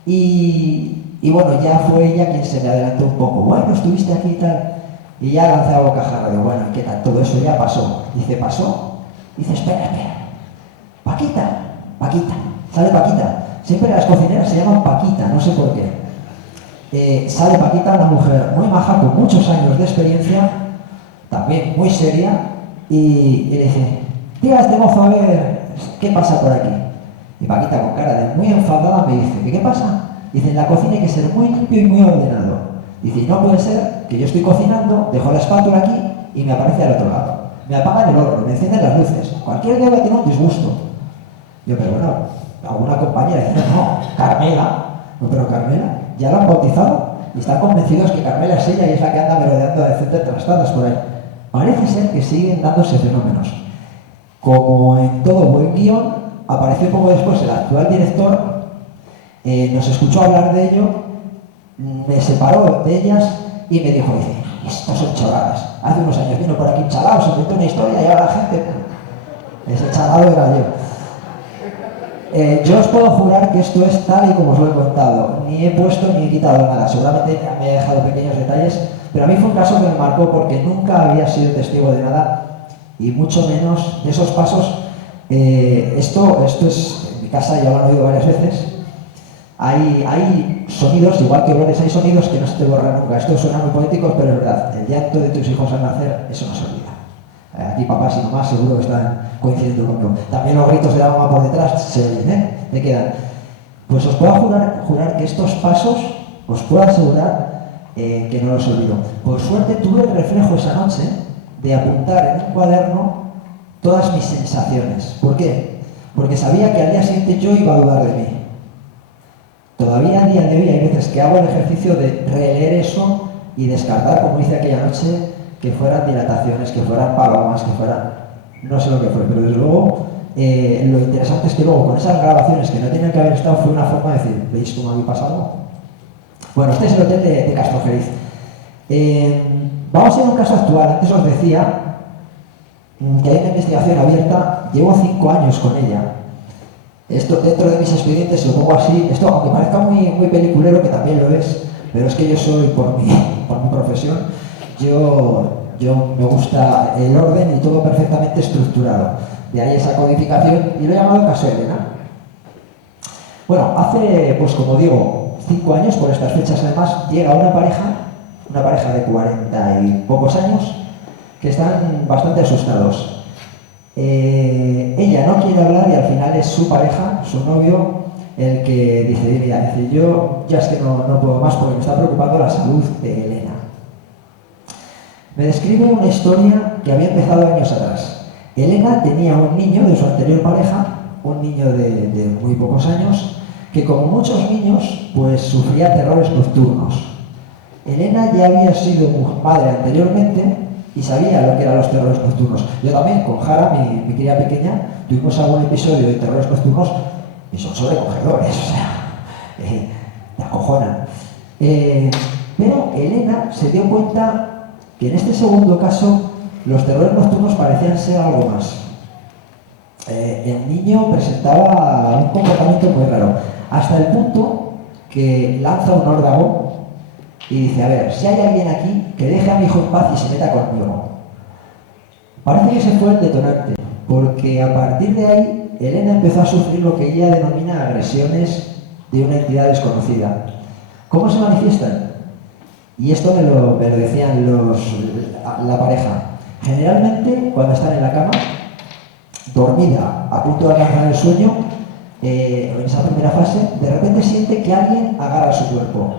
Y bueno, ya fue ella quien se me adelantó un poco. Bueno, estuviste aquí y tal. Y ya lancé a bocajarro. Digo, bueno, ¿qué tal? Todo eso ya pasó. Dice, ¿pasó? Dice, espera. Paquita. Sale Paquita. Siempre las cocineras se llaman Paquita, no sé por qué. Sale Paquita, una mujer muy maja, con muchos años de experiencia, también muy seria, y le dice, diga a este mozo a ver qué pasa por aquí. Y Paquita, con cara de muy enfadada, me dice, ¿qué pasa? Dice, en la cocina hay que ser muy limpio y muy ordenado. Dice, y no puede ser que yo estoy cocinando, dejo la espátula aquí y me aparece al otro lado. Me apagan el horno, me encienden las luces. Cualquier día tiene un disgusto. Yo, pero bueno, alguna compañera dice, no, Carmela. No, pero Carmela, ya la han bautizado y están convencidos que Carmela es ella y es la que anda merodeando de centros trastadas por ahí. Parece ser que siguen dándose fenómenos. Como en todo buen guión, apareció poco después el actual director, nos escuchó hablar de ello, me separó de ellas y me dijo, dice, estas son chorradas. Hace unos años vino por aquí un chalao, se inventó una historia y ahora la gente... Ese chalao era yo. Yo os puedo jurar que esto es tal y como os lo he contado. Ni he puesto ni he quitado nada. Seguramente me he dejado pequeños detalles, pero a mí fue un caso que me marcó porque nunca había sido testigo de nada y mucho menos de esos pasos. Esto es, en mi casa ya lo han oído varias veces, hay sonidos, igual que olores, hay sonidos que no se te borran nunca. Estos suenan muy poéticos, pero es verdad, el llanto de tus hijos al nacer, eso no se olvida. Aquí papás y mamás seguro que están coincidiendo conmigo. También los gritos de la mamá por detrás se oyen, me quedan. Pues os puedo jurar que estos pasos, os puedo asegurar que no los olvido. Por suerte tuve el reflejo esa noche de apuntar en un cuaderno todas mis sensaciones. ¿Por qué? Porque sabía que al día siguiente yo iba a dudar de mí. Todavía a día de hoy hay veces que hago el ejercicio de releer eso y descartar, como hice aquella noche, que fueran dilataciones, que fueran palomas, que fueran... no sé lo que fue, pero desde luego lo interesante es que luego con esas grabaciones que no tenían que haber estado fue una forma de decir, ¿veis cómo había pasado? Bueno, este es el hotel de Castrojeriz. Vamos a ir a un caso actual. Antes os decía que hay una investigación abierta, llevo 5 años con ella. Esto dentro de mis expedientes, si lo pongo así, esto aunque parezca muy peliculero, que también lo es, pero es que yo soy, por mi profesión, yo me gusta el orden y todo perfectamente estructurado. De ahí esa codificación y lo he llamado caso Elena. Bueno, hace, pues como digo, 5 años, por estas fechas además, llega una pareja de 40 y pocos años, que están bastante asustados. Ella no quiere hablar y al final es su pareja, su novio, el que dice, mira, yo ya es que no puedo más porque me está preocupando la salud de Elena. Me describe una historia que había empezado años atrás. Elena tenía un niño de su anterior pareja, un niño de muy pocos años, que como muchos niños, pues sufría terrores nocturnos. Elena ya había sido madre anteriormente y sabía lo que eran los terrores nocturnos. Yo también, con Jara, mi cría pequeña, tuvimos algún episodio de terrores nocturnos y son sobrecogedores, o sea, te acojonan. Pero Elena se dio cuenta que en este segundo caso los terrores nocturnos parecían ser algo más. El niño presentaba un comportamiento muy raro, hasta el punto que lanza un órdago y dice, a ver, si hay alguien aquí, que deje a mi hijo en paz y se meta conmigo. Parece que ese fue el detonante, porque a partir de ahí, Elena empezó a sufrir lo que ella denomina agresiones de una entidad desconocida. ¿Cómo se manifiestan? Y esto me lo decían la pareja. Generalmente, cuando están en la cama, dormida, a punto de alcanzar el sueño, en esa primera fase, de repente siente que alguien agarra su cuerpo.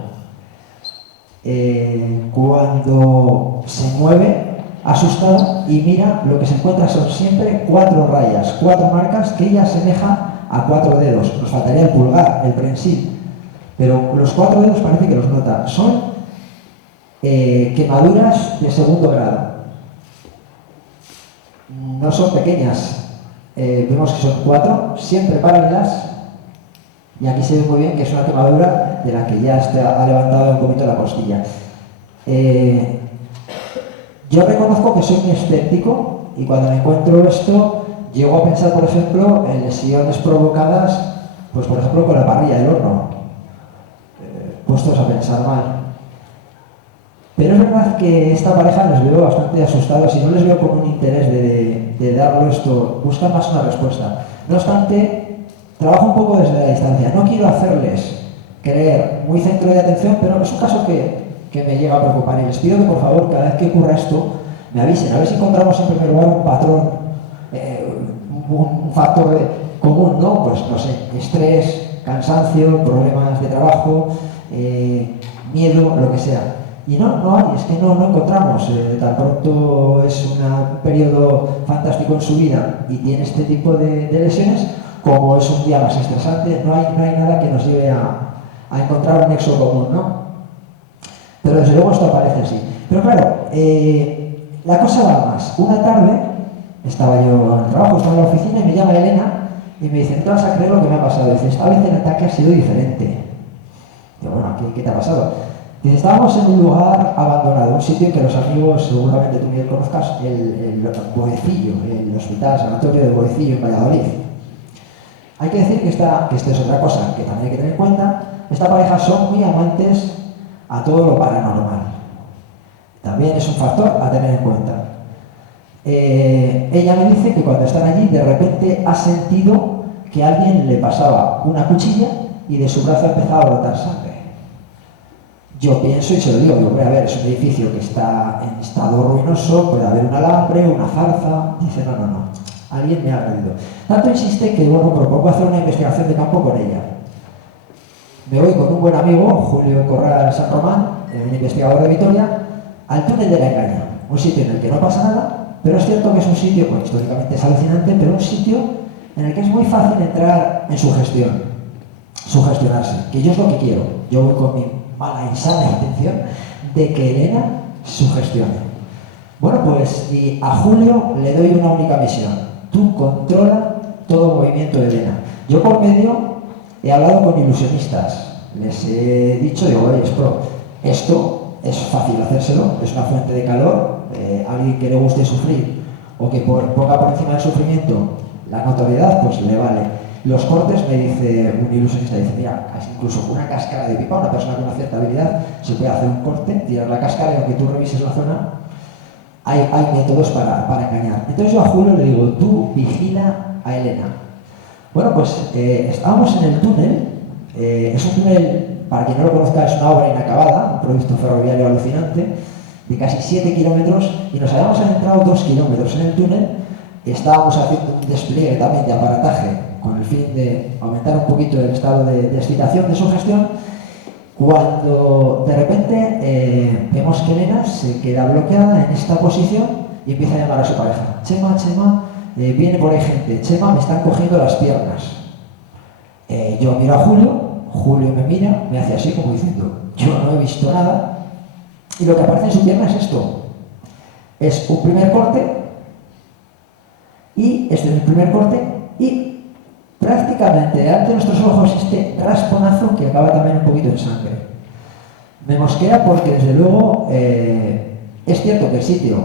Cuando se mueve asustada y mira, lo que se encuentra son siempre 4 rayas, 4 marcas que ella asemeja a 4 dedos. Nos faltaría el pulgar, el prensil, pero los 4 dedos parece que los nota. Son quemaduras de segundo grado. No son pequeñas, vemos que son 4, siempre paralelas. Y aquí se ve muy bien que es una quemadura de la que ya ha levantado un poquito la costilla. Yo reconozco que soy muy escéptico y cuando me encuentro esto, llego a pensar, por ejemplo, en lesiones provocadas, pues por ejemplo, con la parrilla del horno. Puestos a pensar mal. Pero es verdad que esta pareja les veo bastante asustados y no les veo con un interés de darlo esto. Buscan más una respuesta. No obstante, trabajo un poco desde la distancia. No quiero hacerles creer muy centro de atención, pero es un caso que me llega a preocupar. Y les pido que, por favor, cada vez que ocurra esto, me avisen. A ver si encontramos en primer lugar un patrón, un factor común, ¿no? Pues, no sé, estrés, cansancio, problemas de trabajo, miedo, lo que sea. Y no hay, es que no encontramos. Tan pronto es un periodo fantástico en su vida y tiene este tipo de lesiones, como es un día más estresante, no hay nada que nos lleve a encontrar un nexo común, ¿no? Pero desde luego esto aparece así. Pero claro, la cosa va más. Una tarde, estaba yo en el trabajo, estaba en la oficina y me llama Elena y me dice, no te vas a creer lo que me ha pasado. Dice, esta vez el ataque ha sido diferente. Digo, bueno, ¿qué te ha pasado? Dice, estábamos en un lugar abandonado, un sitio que los amigos, seguramente tú bien conozcas, el Boecillo, el Hospital Sanatorio de Boecillo en Valladolid. Hay que decir que esta es otra cosa que también hay que tener en cuenta. Esta pareja son muy amantes a todo lo paranormal. También es un factor a tener en cuenta. Ella me dice que cuando están allí, de repente ha sentido que alguien le pasaba una cuchilla y de su brazo empezaba a brotar sangre. Yo pienso y se lo digo, a ver, es un edificio que está en estado ruinoso, puede haber un alambre, una zarza. Dice, no. Alguien me ha agredido. Tanto insiste que, bueno, propongo hacer una investigación de campo con ella. Me voy con un buen amigo, Julio Corral San Román, un investigador de Vitoria, al túnel de la Engaña, un sitio en el que no pasa nada, pero es cierto que es un sitio, pues históricamente es alucinante, pero un sitio en el que es muy fácil entrar en sugestionarse, que yo es lo que quiero. Yo voy con mi mala y sana intención de que Elena sugestione. Bueno, pues y a Julio le doy una única misión. Tú controla todo movimiento de Elena. Yo por medio he hablado con ilusionistas. Les he dicho, digo, oye, esto es fácil hacérselo, es una fuente de calor, alguien que le guste sufrir o que ponga por encima del sufrimiento la notoriedad, pues le vale. Los cortes, me dice un ilusionista, dice, mira, incluso una cáscara de pipa, una persona con una cierta habilidad, se puede hacer un corte, tirar la cáscara y aunque tú revises la zona, hay métodos para engañar. Entonces yo a Julio le digo, tú vigila a Elena. Bueno, pues estábamos en el túnel, es un túnel, para quien no lo conozca, es una obra inacabada, un proyecto ferroviario alucinante, de casi 7 kilómetros, y nos habíamos adentrado 2 kilómetros en el túnel, estábamos haciendo un despliegue también de aparataje, con el fin de aumentar un poquito el estado de excitación de su gestión, cuando de repente vemos que Elena se queda bloqueada en esta posición y empieza a llamar a su pareja. Chema, viene por ahí gente. Chema, me están cogiendo las piernas. Yo miro a Julio me mira, me hace así como diciendo, yo no he visto nada. Y lo que aparece en su pierna es esto. Es un primer corte y este es el primer corte y prácticamente ante nuestros ojos este rasponazo que acaba también un poquito en sangre. Me mosquea porque desde luego es cierto que el sitio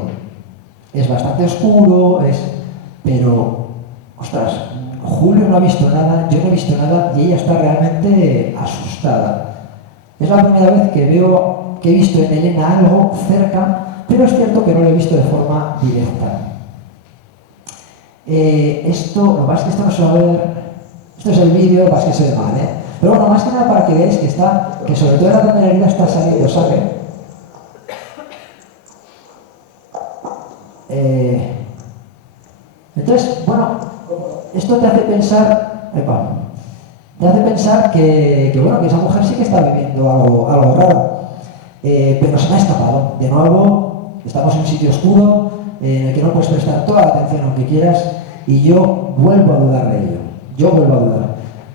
es bastante oscuro, pero ostras, Julio no ha visto nada, yo no he visto nada y ella está realmente asustada. Es la primera vez que he visto en Elena algo cerca, pero es cierto que no lo he visto de forma directa. Lo que pasa es que esto no se va a ver. Esto es el vídeo, lo que pasa es que se ve mal, ¿eh? Pero bueno, más que nada para que veáis que sobre todo en la primera herida está saliendo sangre. Entonces, bueno, esto te hace pensar, que esa mujer sí que está viviendo algo raro. Pero se me ha escapado. De nuevo, estamos en un sitio oscuro, en el que no puedes prestar toda la atención aunque quieras, y yo vuelvo a dudar de ello.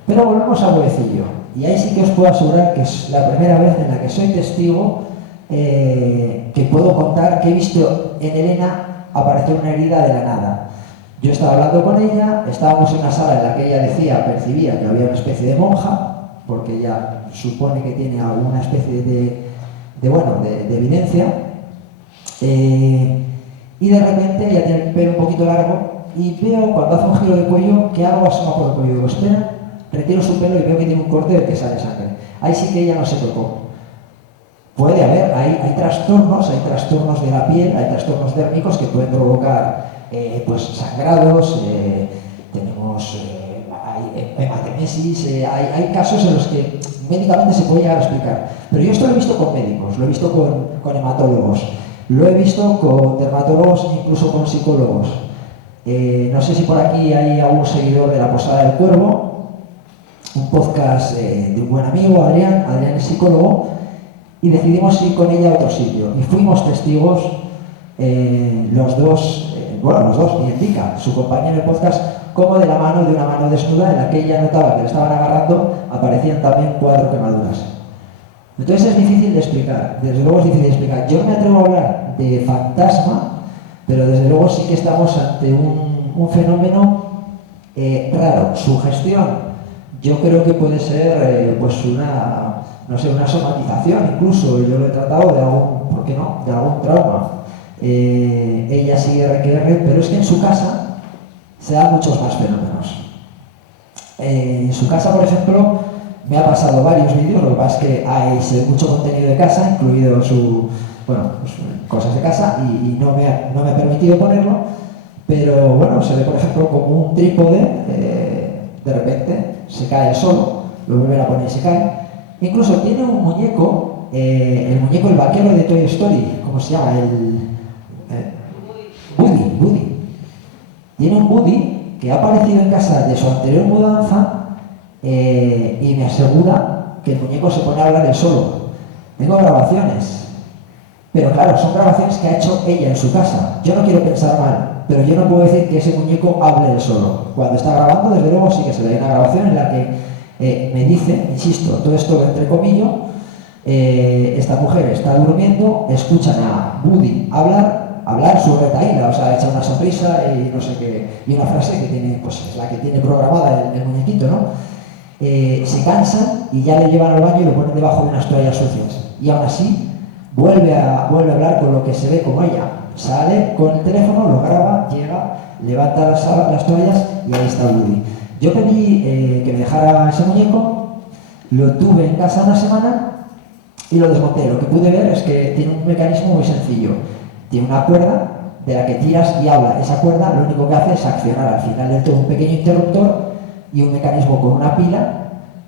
Pero volvemos al huecillo. Y ahí sí que os puedo asegurar que es la primera vez en la que soy testigo que puedo contar que he visto en Elena aparecer una herida de la nada. Yo estaba hablando con ella, estábamos en una sala en la que ella percibía que había una especie de monja, porque ella supone que tiene alguna especie de evidencia, y de repente ella tiene el pelo un poquito largo y veo cuando hace un giro de cuello que algo asoma por el cuello. Digo, espera, retiro su pelo y veo que tiene un corte del que sale sangre. Ahí sí que ella no se tocó. Puede haber, hay trastornos de la piel, hay trastornos dérmicos que pueden provocar sangrados, tenemos hematemesis, hay casos en los que médicamente se puede llegar a explicar. Pero yo esto lo he visto con médicos, lo he visto con hematólogos, lo he visto con dermatólogos, incluso con psicólogos. No sé si por aquí hay algún seguidor de La Posada del Cuervo, un podcast de un buen amigo, Adrián es psicólogo, y decidimos ir con ella a otro sitio. Y fuimos testigos, los dos, y indica su compañero en el podcast, como de una mano desnuda, en la que ella notaba que le estaban agarrando, aparecían también 4 quemaduras. Entonces es difícil de explicar, desde luego es difícil de explicar. Yo no me atrevo a hablar de fantasma, pero desde luego sí que estamos ante un fenómeno raro. Su gestión, yo creo que puede ser una somatización incluso. Yo lo he tratado de algún trauma. Ella sigue RQR, pero es que en su casa se dan muchos más fenómenos. En su casa, por ejemplo, me ha pasado varios vídeos. Lo que pasa es que hay mucho contenido de casa, incluido cosas de casa, y no me ha permitido ponerlo, pero bueno, se ve por ejemplo como un trípode, de repente se cae solo, lo vuelven a poner y se cae. Incluso tiene un muñeco, el vaquero de Toy Story, ¿cómo se llama? Woody. Tiene un Woody que ha aparecido en casa de su anterior mudanza, y me asegura que el muñeco se pone a hablar él solo. Tengo grabaciones. Pero claro, son grabaciones que ha hecho ella en su casa. Yo no quiero pensar mal, pero yo no puedo decir que ese muñeco hable él solo. Cuando está grabando, desde luego sí que se ve una grabación en la que me dice, insisto, todo esto entre comillas, esta mujer está durmiendo, escuchan a Woody hablar hablar su retaíla, o sea, echar una sonrisa y no sé qué, y una frase que tiene, pues es la que tiene programada el muñequito, ¿no? Se cansan y ya le llevan al baño y lo ponen debajo de unas toallas sucias. Y aún así, vuelve a hablar con lo que se ve como ella. Sale con el teléfono, lo graba, llega, levanta las toallas y ahí está Woody. Yo pedí que me dejara ese muñeco, lo tuve en casa una semana y lo desmonté. Lo que pude ver es que tiene un mecanismo muy sencillo. Tiene una cuerda de la que tiras y habla. Esa cuerda lo único que hace es accionar al final del todo un pequeño interruptor y un mecanismo con una pila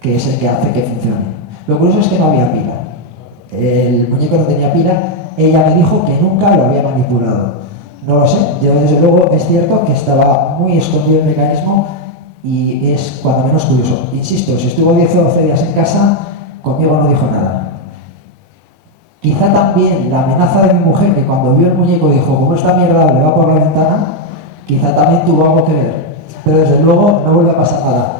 que es el que hace que funcione. Lo curioso es que no había pila. El muñeco no tenía pila. Ella me dijo que nunca lo había manipulado. No lo sé. Yo desde luego es cierto que estaba muy escondido el mecanismo y es cuando menos curioso. Insisto, si estuvo 10 o 12 días en casa, conmigo no dijo nada. Quizá también la amenaza de mi mujer, que cuando vio el muñeco dijo, como esta mierda le va por la ventana, quizá también tuvo algo que ver. Pero desde luego no vuelve a pasar nada.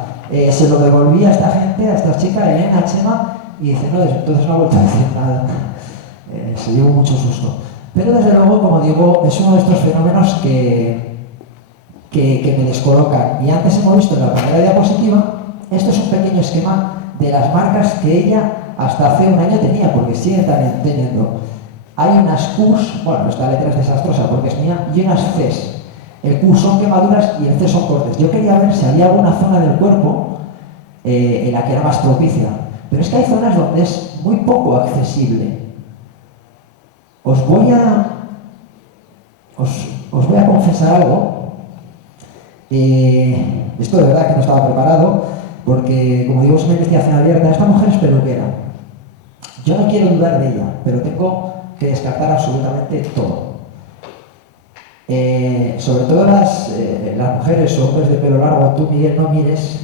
Se lo devolví a esta gente, a esta chica, Elena, Chema, y dice, no, entonces no ha vuelto a decir nada. Se llevó mucho susto. Pero desde luego, como digo, es uno de estos fenómenos que me descolocan. Y antes hemos visto en la primera diapositiva, esto es un pequeño esquema de las marcas que ella hasta hace un año tenía, porque sigue también teniendo. Hay unas Qs, bueno, esta letra es desastrosa porque es mía, y unas Cs. El Q son quemaduras y el C son cortes. Yo quería ver si había alguna zona del cuerpo en la que era más propicia. Pero es que hay zonas donde es muy poco accesible. Os voy a confesar algo. Esto de verdad que no estaba preparado, porque, como digo, es una investigación abierta. Esta mujer es peluquera. Yo no quiero dudar de ella, pero tengo que descartar absolutamente todo. Sobre todo las mujeres o hombres de pelo largo, tú, Miguel, no mires.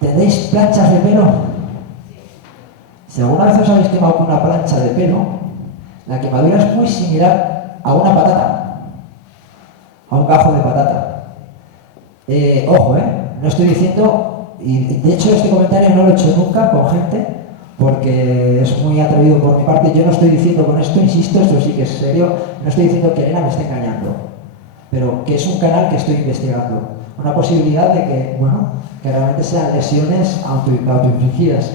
¿Tendréis planchas de pelo? Si alguna vez os habéis quemado con una plancha de pelo, la quemadura es muy similar a una patata, a un gajo de patata. Ojo, no estoy diciendo, y de hecho este comentario no lo he hecho nunca con gente, porque es muy atrevido por mi parte. Yo no estoy diciendo con esto, insisto, esto sí que es serio, no estoy diciendo que Elena me esté engañando, pero que es un canal que estoy investigando. Una posibilidad de que, bueno, que realmente sean lesiones autoinfligidas.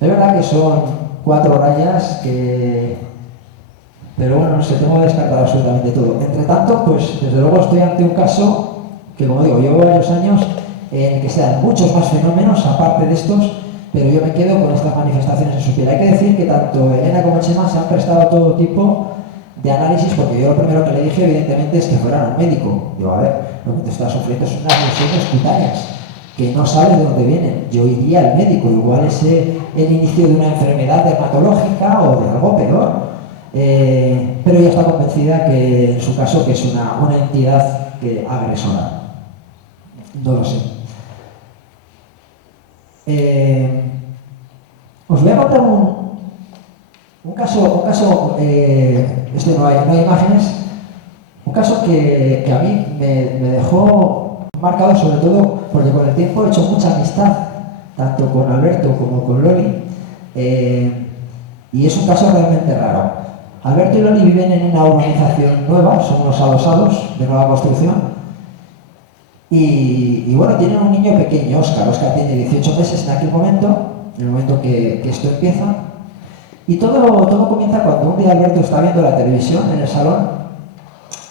Es verdad que son 4 rayas que... Pero bueno, no sé, tengo que descartar absolutamente todo. Entre tanto, pues desde luego estoy ante un caso que, como digo, llevo varios años en el que se dan muchos más fenómenos aparte de estos, pero yo me quedo con estas manifestaciones en su piel. Hay que decir que tanto Elena como Chema se han prestado a todo tipo de análisis, porque yo lo primero que le dije, evidentemente, es que fueran al médico. Digo, a ver, lo que te está sufriendo son unas lesiones cutáneas, que no sabes de dónde vienen. Yo iría al médico, igual es el inicio de una enfermedad dermatológica o de algo peor. Pero ella está convencida que, en su caso, que es una entidad agresora. No lo sé. Os voy a contar un caso, este no hay imágenes, un caso que a mí me dejó marcado, sobre todo porque con el tiempo he hecho mucha amistad, tanto con Alberto como con Loli, y es un caso realmente raro. Alberto y Loli viven en una urbanización nueva, son unos adosados de nueva construcción, y bueno, tienen un niño pequeño, Óscar tiene 18 meses en aquel momento, en el momento que esto empieza, y todo comienza cuando un día Alberto está viendo la televisión en el salón,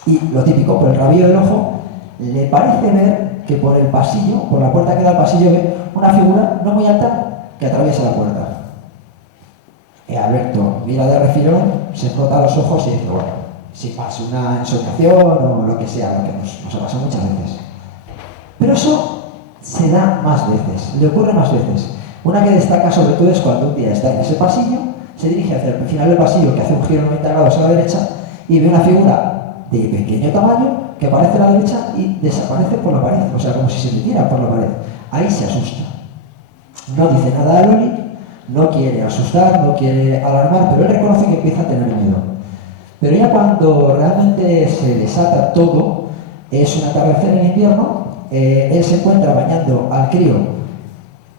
y lo típico, por el rabillo del ojo, le parece ver que por el pasillo, por la puerta que da al pasillo, ve una figura no muy alta que atraviesa la puerta. Alberto mira de refilón, se frota los ojos y dice, bueno, si pasa una ensoñación o lo que sea, lo que nos ha pasado muchas veces. Pero eso se da más veces, le ocurre más veces. Una que destaca sobre todo es cuando un día está en ese pasillo, se dirige hacia el final del pasillo, que hace un giro 90 grados a la derecha, y ve una figura de pequeño tamaño que aparece a la derecha y desaparece por la pared, o sea, como si se metiera por la pared. Ahí se asusta. No dice nada a Loli, no quiere asustar, no quiere alarmar, pero él reconoce que empieza a tener miedo. Pero ya cuando realmente se desata todo, es un atardecer en invierno, él se encuentra bañando al crío,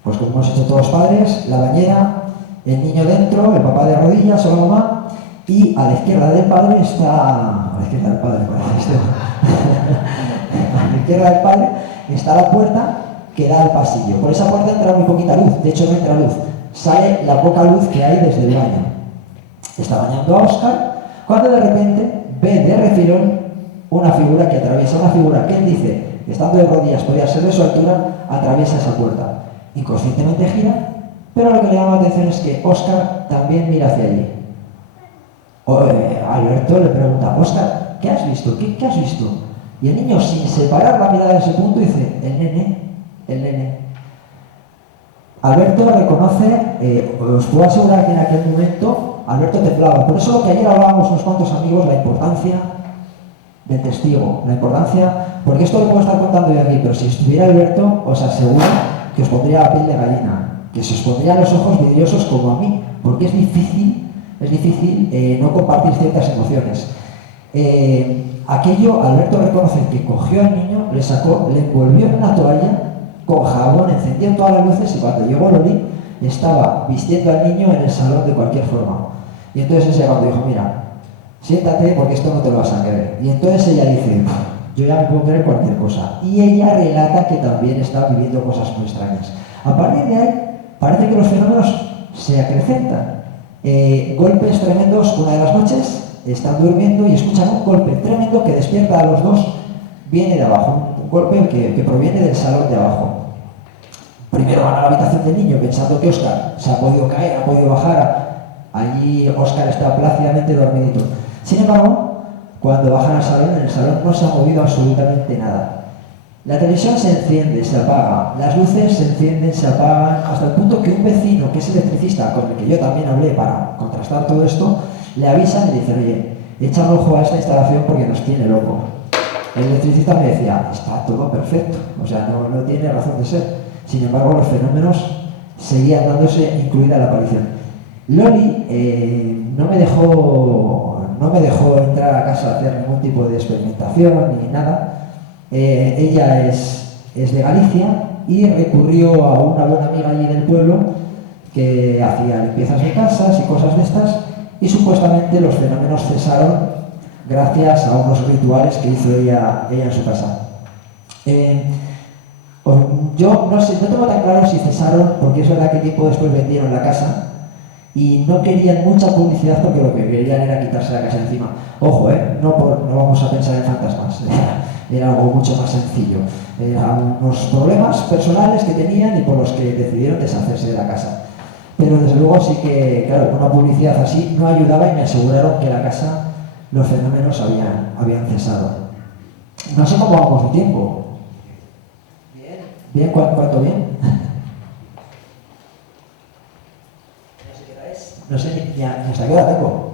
pues como hemos hecho todos los padres, la bañera, el niño dentro, el papá de rodillas o la mamá, Y a la izquierda del padre está... A la izquierda del padre, parece esto. A la izquierda del padre está la puerta que da al pasillo. Por esa puerta entra muy poquita luz, de hecho no entra luz. Sale la poca luz que hay desde el baño. Está bañando a Óscar, cuando de repente ve de refilón una figura que atraviesa, una figura que él dice, estando de rodillas, podría ser de su altura, atraviesa esa puerta. Inconscientemente gira, pero lo que le llama la atención es que Óscar también mira hacia allí. Alberto le pregunta, Óscar, ¿qué has visto? ¿Qué has visto? Y el niño, sin separar la mirada de ese punto, dice, el nene. Alberto reconoce, os puedo asegurar que en aquel momento Alberto temblaba. Por eso lo que ayer hablábamos unos cuantos amigos, la importancia del testigo, la importancia, porque esto lo puedo estar contando yo aquí, pero si estuviera Alberto, os aseguro que os pondría la piel de gallina, que se os pondrían los ojos vidriosos como a mí, porque es difícil no compartir ciertas emociones. Aquello, Alberto reconoce que cogió al niño, le sacó, le envolvió en una toalla, con jabón, encendió todas las luces y cuando llegó Loli, estaba vistiendo al niño en el salón de cualquier forma. Y entonces ella cuando dijo, mira, siéntate porque esto no te lo vas a creer. Y entonces ella dice, yo ya me puedo creer cualquier cosa. Y ella relata que también está viviendo cosas muy extrañas. A partir de ahí, parece que los fenómenos se acrecentan. Golpes tremendos, una de las noches, están durmiendo y escuchan un golpe tremendo que despierta a los dos, viene de abajo, un golpe que proviene del salón de abajo. Primero van a la habitación del niño pensando que Óscar se ha podido caer, ha podido bajar. Allí Óscar está plácidamente dormidito. Sin embargo, cuando bajan al salón, en el salón no se ha movido absolutamente nada. La televisión se enciende, se apaga, las luces se encienden, se apagan, hasta el punto que un vecino, que es electricista, con el que yo también hablé para contrastar todo esto, le avisan y le dicen, oye, echa un ojo a esta instalación porque nos tiene loco. El electricista me decía, está todo perfecto, o sea, no tiene razón de ser. Sin embargo, los fenómenos seguían dándose, incluida la aparición. Loli no me dejó entrar a casa a hacer ningún tipo de experimentación ni nada. Ella es de Galicia y recurrió a una buena amiga allí del pueblo que hacía limpiezas de casas y cosas de estas y supuestamente los fenómenos cesaron gracias a unos rituales que hizo ella en su casa. Yo no tengo tan claro si cesaron, porque es verdad que tiempo después vendieron la casa y no querían mucha publicidad porque lo que querían era quitarse la casa encima. Ojo, no vamos a pensar en fantasmas, era algo mucho más sencillo. Eran unos problemas personales que tenían y por los que decidieron deshacerse de la casa. Pero desde luego sí que, claro, una publicidad así no ayudaba y me aseguraron que la casa, los fenómenos habían cesado. No sé cómo vamos de tiempo. ¿Bien? ¿Cuánto bien? No sé qué hora es. No sé ni hasta qué hora tengo.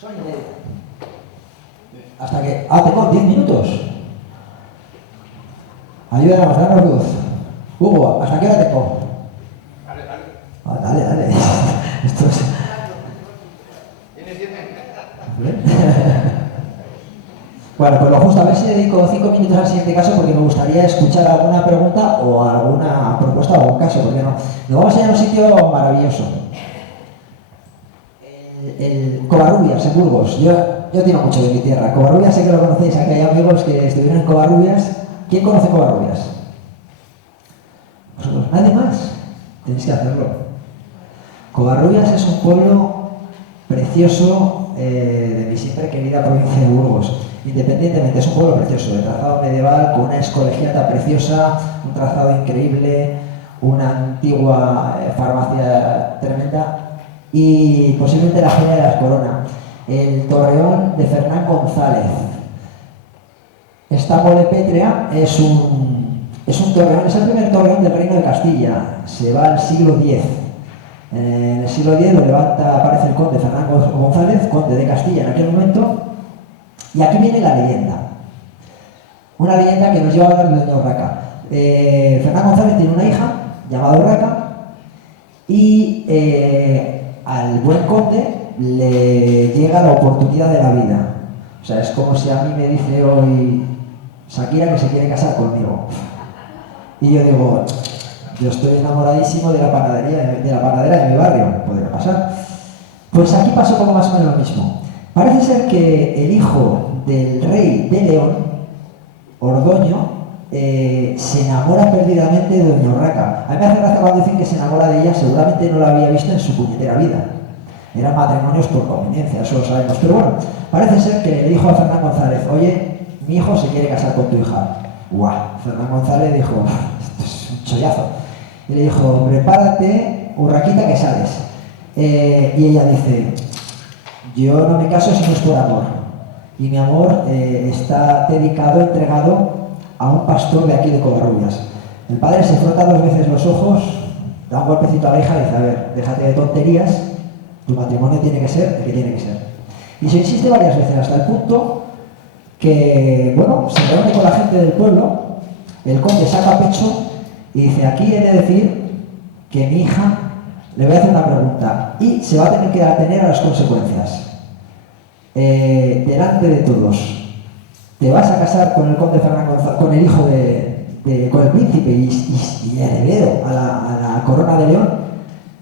Son y media. Hasta que... tengo 10 minutos. Ayúdanos, danos luz. Hugo, ¿hasta qué hora tengo? Dale. Esto es... ¿Tienes 10 minutos? Bueno, pues lo justo, a ver si dedico 5 minutos al siguiente caso porque me gustaría escuchar alguna pregunta o alguna propuesta o algún caso, porque no. Nos vamos a ir a un sitio maravilloso. El Covarrubias, en Burgos. Yo tiro mucho de mi tierra. Covarrubias, sé que lo conocéis, aquí hay amigos que estuvieron en Covarrubias. ¿Quién conoce Covarrubias? ¿Vosotros? ¿Nadie más? Tenéis que hacerlo. Covarrubias es un pueblo precioso de mi siempre querida provincia de Burgos. Independientemente, es un pueblo precioso, de trazado medieval, con una excolegiata preciosa, un trazado increíble, una antigua farmacia tremenda y posiblemente la joya de las coronas, el torreón de Fernán González. Esta mole pétrea es un torreón, es el primer torreón del Reino de Castilla, se va al siglo X. En el siglo X lo levanta, aparece el conde Fernán González, conde de Castilla en aquel momento. Y aquí viene la leyenda. Una leyenda que nos lleva a hablar de doña Urraca. Fernán González tiene una hija llamada Urraca y al buen conde le llega la oportunidad de la vida. O sea, es como si a mí me dice hoy Shakira que se quiere casar conmigo. Y yo digo, yo estoy enamoradísimo de la panadera de mi barrio. Podría pasar. pasar. Pues aquí pasó poco más o menos lo mismo. Parece ser que el hijo del rey de León, Ordoño, se enamora perdidamente de Doña Urraca. A mí me hace gracia cuando dicen que se enamora de ella, seguramente no la había visto en su puñetera vida. Eran matrimonios por conveniencia, eso lo sabemos. Pero bueno, parece ser que le dijo a Fernán González, oye, mi hijo se quiere casar con tu hija. ¡Guau! Fernán González dijo, esto es un chollazo. Y le dijo, prepárate, Urraquita, que sales. Y ella dice, yo no me caso si no es por amor. Y mi amor está dedicado, entregado a un pastor de aquí de Covarrubias. El padre se frota 2 veces los ojos, da un golpecito a la hija y dice, a ver, déjate de tonterías, tu matrimonio tiene que ser el que tiene que ser. Y se insiste varias veces hasta el punto que, bueno, se reúne con la gente del pueblo, el conde saca pecho y dice, aquí he de decir que mi hija le voy a hacer una pregunta y se va a tener que atener a las consecuencias. Delante de todos, ¿te vas a casar con el conde Fernán González, con el hijo con el príncipe y heredero a la corona de León?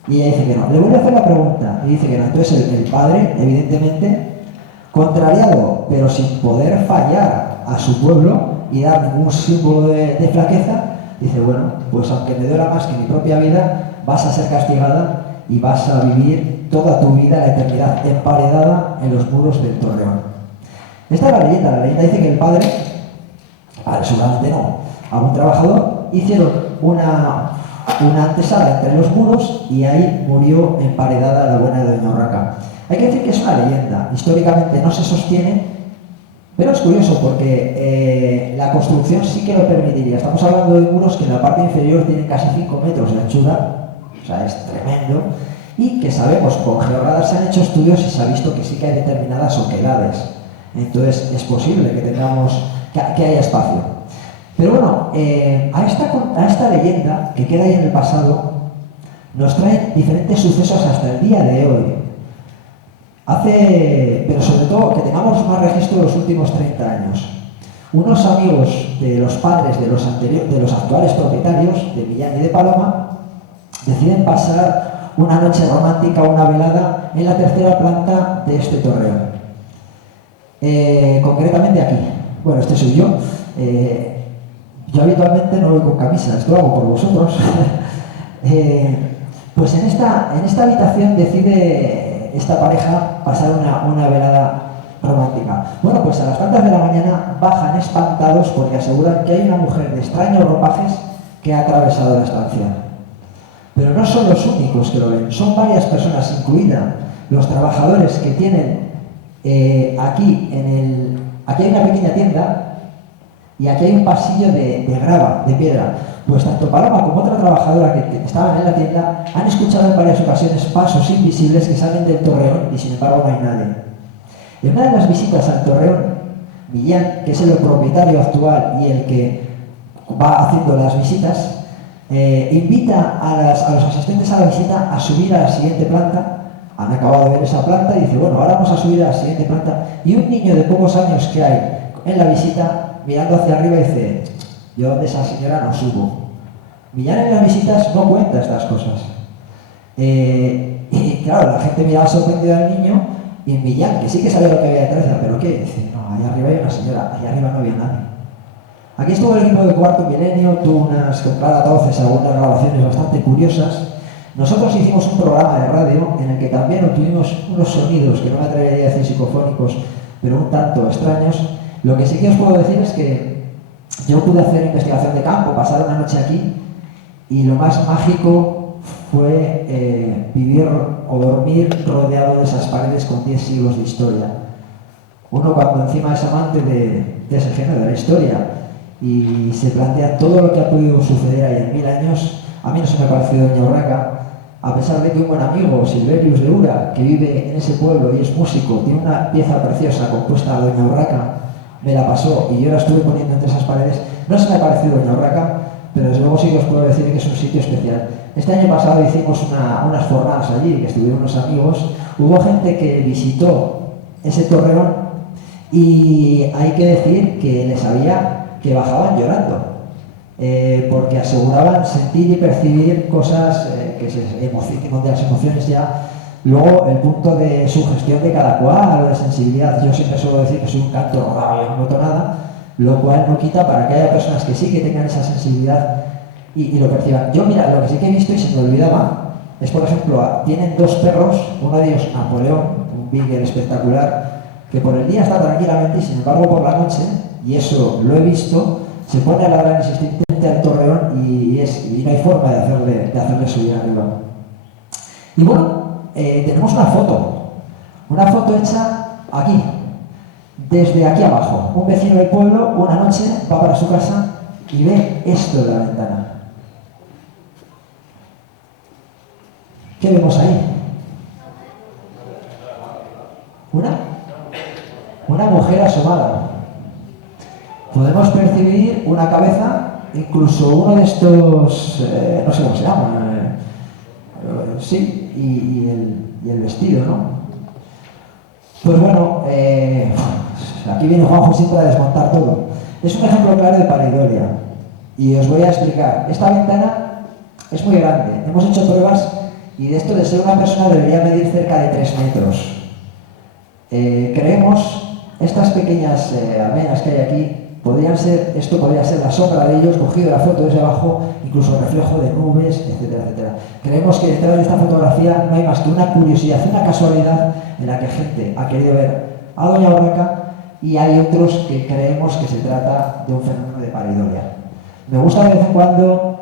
Y ella dice que no. Le vuelve a hacer la pregunta y dice que no. Entonces el padre, evidentemente, contrariado, pero sin poder fallar a su pueblo y dar ningún símbolo de flaqueza, dice, bueno, pues aunque me duela más que mi propia vida, vas a ser castigada y vas a vivir toda tu vida, la eternidad, emparedada en los muros del Torreón. Esta es la leyenda dice que el padre, seguramente no, algún trabajador, hicieron una antesala entre los muros y ahí murió emparedada la buena de Doña Urraca. Hay que decir que es una leyenda, históricamente no se sostiene, pero es curioso porque la construcción sí que lo permitiría. Estamos hablando de muros que en la parte inferior tienen casi 5 metros de anchura, o sea, es tremendo, y que sabemos, con georradar se han hecho estudios y se ha visto que sí que hay determinadas oquedades. Entonces es posible que tengamos, que haya espacio. Pero bueno, a esta leyenda que queda ahí en el pasado, nos traen diferentes sucesos hasta el día de hoy. Pero sobre todo que tengamos más registro de los últimos 30 años. Unos amigos de los padres de los actuales propietarios, de Millán y de Paloma, deciden pasar una noche romántica, una velada, en la 3ª planta de este torreón. Concretamente aquí. Bueno, este soy yo. Yo habitualmente no voy con camisa, esto lo hago por vosotros. Pues en esta habitación decide esta pareja pasar una velada romántica. Bueno, pues a las tantas de la mañana bajan espantados porque aseguran que hay una mujer de extraños ropajes que ha atravesado la estancia. Pero no son los únicos que lo ven, son varias personas, incluidas los trabajadores que tienen aquí hay una pequeña tienda y aquí hay un pasillo de grava, de piedra. Pues tanto Paloma como otra trabajadora que estaban en la tienda han escuchado en varias ocasiones pasos invisibles que salen del torreón y sin embargo no hay nadie. En una de las visitas al torreón, Millán, que es el propietario actual y el que va haciendo las visitas, invita a los asistentes a la visita a subir a la siguiente planta. Han acabado de ver esa planta y dice, bueno, ahora vamos a subir a la siguiente planta. Y un niño de pocos años que hay en la visita, mirando hacia arriba, dice, yo de esa señora no subo. Millán en las visitas no cuenta estas cosas. Y claro, la gente miraba sorprendida al niño y Millán, que sí que sabía lo que había detrás, decía, ¿pero qué? Dice, no, ahí arriba hay una señora, ahí arriba no había nadie. Aquí estuvo el equipo de Cuarto Milenio, tuvo con Clara Tauces algunas grabaciones bastante curiosas. Nosotros hicimos un programa de radio en el que también obtuvimos unos sonidos que no me atrevería a decir psicofónicos, pero un tanto extraños. Lo que sí que os puedo decir es que yo pude hacer investigación de campo, pasar una noche aquí, y lo más mágico fue vivir o dormir rodeado de esas paredes con 10 siglos de historia. Uno cuando encima es amante de ese género, de la historia, y se plantea todo lo que ha podido suceder ahí en 1000 años, a mí no se me ha parecido Doña Urraca, a pesar de que un buen amigo, Silverius de Ura, que vive en ese pueblo y es músico, tiene una pieza preciosa compuesta a Doña Urraca, me la pasó y yo la estuve poniendo entre esas paredes. No se me ha parecido Doña Urraca, pero desde luego sí que os puedo decir que es un sitio especial. Este año pasado hicimos unas jornadas allí, que estuvieron unos amigos, hubo gente que visitó ese torreón y hay que decir que les sabía que bajaban llorando. Porque aseguraban sentir y percibir cosas donde las emociones ya Luego, el punto de sugestión de cada cual o de sensibilidad. Yo siempre suelo decir que soy un canto rodado y no noto nada, lo cual no quita para que haya personas que sí que tengan esa sensibilidad y lo perciban. Yo, mira, lo que sí que he visto y se me olvidaba es, por ejemplo, tienen dos perros, uno de ellos Napoleón, un beagle espectacular, que por el día está tranquilamente y sin embargo por la noche, y eso lo he visto, se pone a ladrar insistente al torreón y no hay forma de hacerle subir arriba. Y bueno, tenemos una foto hecha aquí, desde aquí abajo. Un vecino del pueblo una noche va para su casa y ve esto de la ventana. ¿Qué vemos ahí? Una mujer asomada. Podemos percibir una cabeza, incluso uno de estos, no sé cómo se llama, sí, y el vestido, ¿no? Pues bueno, aquí viene Juanjo siempre a desmontar todo. Es un ejemplo claro de pareidolia. Y os voy a explicar. Esta ventana es muy grande. Hemos hecho pruebas y de esto de ser una persona debería medir cerca de 3 metros. Creemos, estas pequeñas almenas que hay aquí, esto podría ser la sombra de ellos, cogido la foto desde abajo, incluso reflejo de nubes, etcétera, etcétera. Creemos que detrás de esta fotografía no hay más que una curiosidad, una casualidad en la que gente ha querido ver a Doña Urraca y hay otros que creemos que se trata de un fenómeno de pareidolia. Me gusta de vez en cuando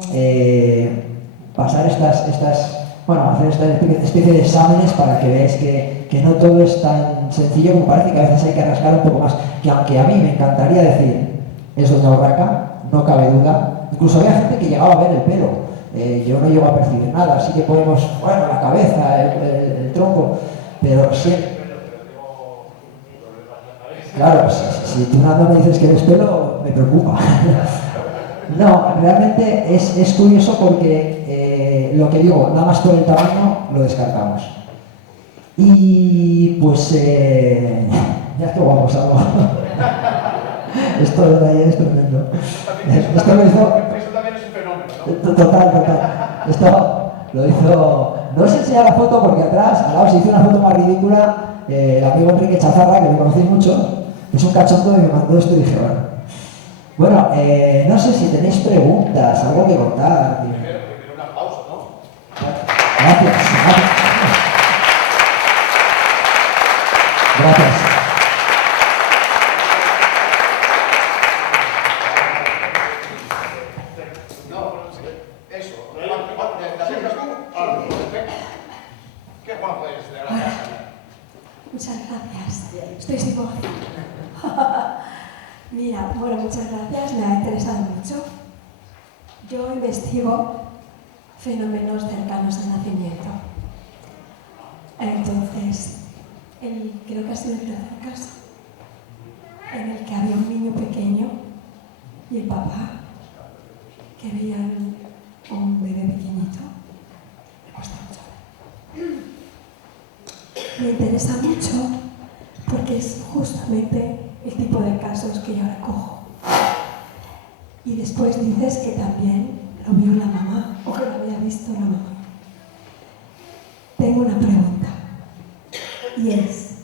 pasar hacer esta especie de exámenes para que veáis que no todo es tan sencillo como parece, que a veces hay que rascar un poco más. Que aunque a mí me encantaría decir, es Doña Urraca, no cabe duda. Incluso había gente que llegaba a ver el pelo. Yo no llego a percibir nada, así que podemos, la cabeza, el tronco, pero siempre... Claro, si tú nada me dices que eres pelo, me preocupa. No, realmente es curioso porque lo que digo, nada más por el tamaño lo descartamos. Y pues, ya qué guapo salgo. Esto de ahí es tremendo. Esto lo hizo... Eso también es un fenómeno, ¿no? Total. Esto lo hizo... No os enseñar la foto porque atrás, al lado se hizo una foto más ridícula, el amigo Enrique Chazarra, que me conocéis mucho, es un cachondo y me mandó esto y dije, bueno, no sé si tenéis preguntas, algo que contar. Primero un aplauso, ¿no? Gracias. No, eso. ¿La dejas tú? Perfecto. ¿Qué guapo es de la casa? Muchas gracias. Estoy sin voz. Mira, muchas gracias. Me ha interesado mucho. Yo investigo fenómenos cercanos al nacimiento. Entonces, creo que ha sido el tercer caso, en el que había un niño pequeño y el papá que veían un bebé pequeñito. Me cuesta mucho. Me interesa mucho porque es justamente el tipo de casos que yo ahora cojo. Y después dices que también lo vio la mamá o que lo había visto la mamá. Tengo una pregunta y es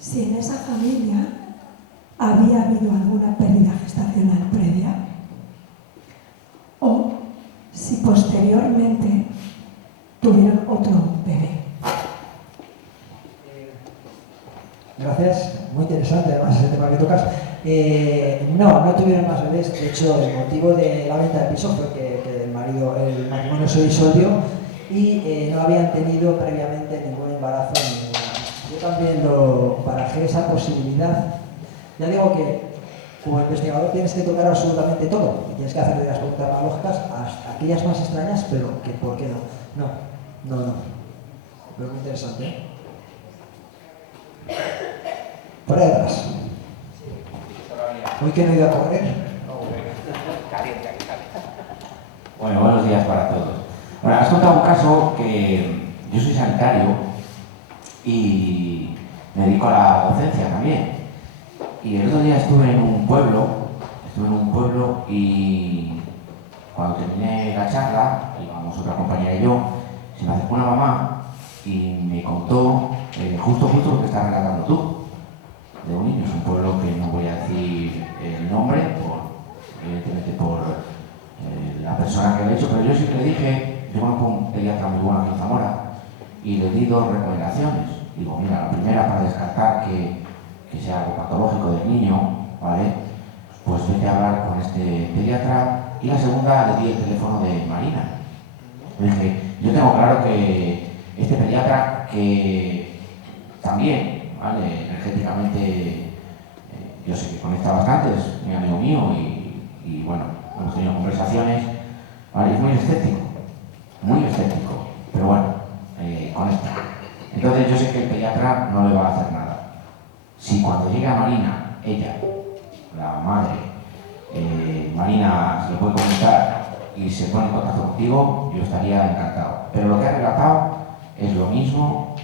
si en esa familia había habido alguna pérdida gestacional previa o si posteriormente tuvieron otro bebé. Gracias, muy interesante además ese tema que tocas. No tuvieron más bebés. De hecho, el motivo de la venta del piso fue que el matrimonio se disolvió y no habían tenido previamente ningún embarazo ni ninguna. Yo también lo barajé esa posibilidad. Ya digo que como investigador tienes que tocar absolutamente todo. Tienes que hacer las preguntas más lógicas, hasta aquellas más extrañas, pero que ¿por qué no? No. Pero muy interesante, ¿eh? Por ahí atrás. Hoy que no he ido a correr. Bueno, buenos días para todos. Bueno, has contado un caso que yo soy sanitario y me dedico a la docencia también. Y el otro día estuve en un pueblo y cuando terminé la charla, íbamos otra compañera y yo, se me acercó una mamá y me contó justo lo que estás relatando tú, de un niño. Es un pueblo que no voy a decir el nombre, evidentemente por la persona que lo ha hecho, pero yo sí que le dije, yo conozco un pediatra muy bueno aquí en Zamora, y le di 2 recomendaciones. Digo, mira, la primera, para descartar que sea algo patológico del niño, ¿vale? Pues vete a hablar con este pediatra. Y la segunda, le di el teléfono de Marina. Le dije, yo tengo claro que este pediatra, que también, ¿vale?, energéticamente, yo sé que conecta bastante, es mi amigo mío y bueno, hemos tenido conversaciones, ¿vale? Es muy escéptico, pero bueno, conecta. Entonces yo sé que el pediatra no le va a hacer nada. Si cuando llegue a Marina, ella, la madre, Marina se lo puede comentar y se pone en contacto contigo, yo estaría encantado. Pero lo que ha relatado es lo mismo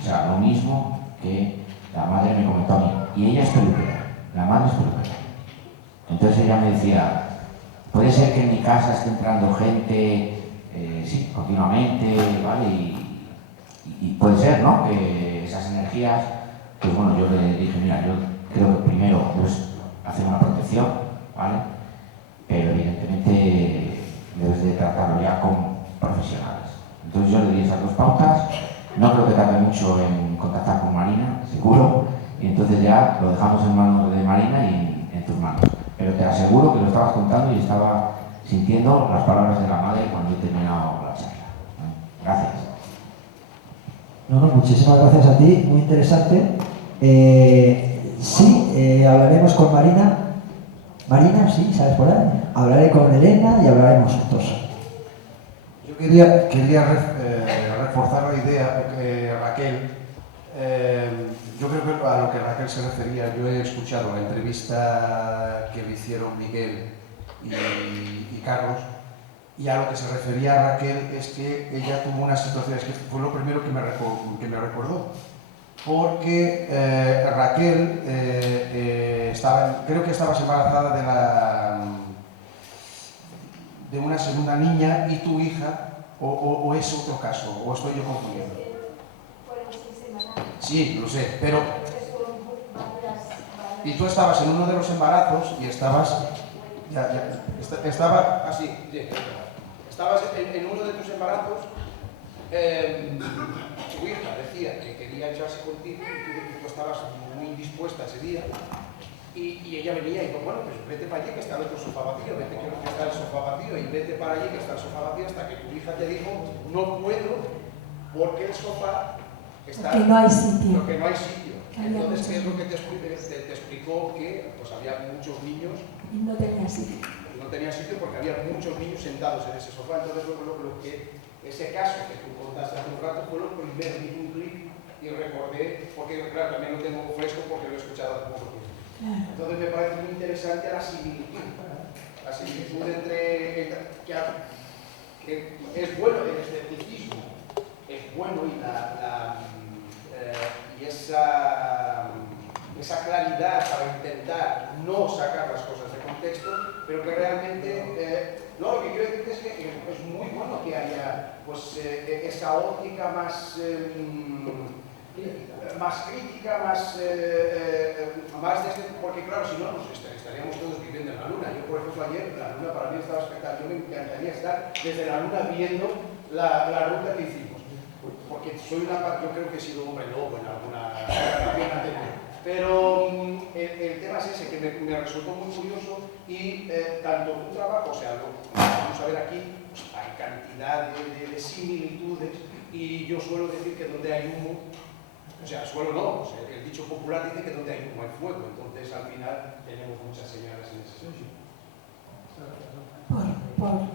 que la madre me comentó a mí. Y ella es peluquera, la madre es peluquera. Entonces ella me decía, puede ser que en mi casa esté entrando gente, sí, continuamente, ¿vale? Y puede ser, ¿no?, que esas energías, pues bueno, yo le dije, mira, yo creo que primero pues hacer una protección, ¿vale? Pero evidentemente debes de tratarlo ya con profesionales. Entonces yo le di esas 2 pautas, no creo que tarde mucho en contactar con Marina, seguro, y entonces ya lo dejamos en manos de Marina y en tus manos. Pero te aseguro que lo estabas contando y estaba sintiendo las palabras de la madre cuando he terminado la charla. Gracias. No, muchísimas gracias a ti, muy interesante. Sí, hablaremos con Marina. Marina, sí, ¿sabes por ahí? Hablaré con Elena y hablaremos juntos. Yo quería reforzar la idea, porque Raquel, yo creo que a lo que Raquel se refería, yo he escuchado la entrevista que le hicieron Miguel y Carlos, y a lo que se refería Raquel es que ella tuvo una situación, es que fue lo primero que me recordó, porque Raquel creo que estabas embarazada de una segunda niña y tu hija, o es otro caso, o estoy yo confundiendo. Sí, lo sé, pero... Y tú estabas en uno de los embarazos y estabas... Estaba así, estabas en uno de tus embarazos, tu hija decía que quería echarse contigo y tú estabas muy indispuesta ese día y ella venía y dijo, bueno, pues vete para allí que está el otro sofá vacío, vete que está el sofá vacío y vete para allí que está el sofá vacío, hasta que tu hija te dijo, no puedo porque el sofá está... Porque no hay sitio. Porque no hay sitio. Entonces, ¿qué es lo que te explicó? Que pues había muchos niños... Y no tenía sitio. No tenía sitio porque había muchos niños sentados en ese sofá. Entonces, ese caso que tú contaste hace un rato fue lo primero que un clic y recordé, porque claro, también lo tengo fresco porque lo he escuchado hace poco tiempo. Claro. Entonces me parece muy interesante la similitud entre... que es bueno el escepticismo, es bueno y esa claridad para intentar no sacar las cosas de contexto, pero que realmente, no, lo que quiero decir es que es muy bueno que haya pues, esa óptica más crítica, más porque claro, si no, pues estaríamos todos viviendo en la Luna. Yo, por ejemplo, ayer, la Luna para mí estaba espectacular. Yo me encantaría estar desde la Luna viendo la ruta que hicimos. Porque yo creo que he sido hombre lobo en alguna anterior. Pero el tema es ese, que me resultó muy curioso y tanto tu trabajo, o sea, lo vamos a ver aquí, pues, hay cantidad de similitudes y yo suelo decir que donde hay humo, o sea, suelo no, o sea, el dicho popular dice que donde hay humo hay fuego, entonces al final tenemos muchas señales en ese sentido.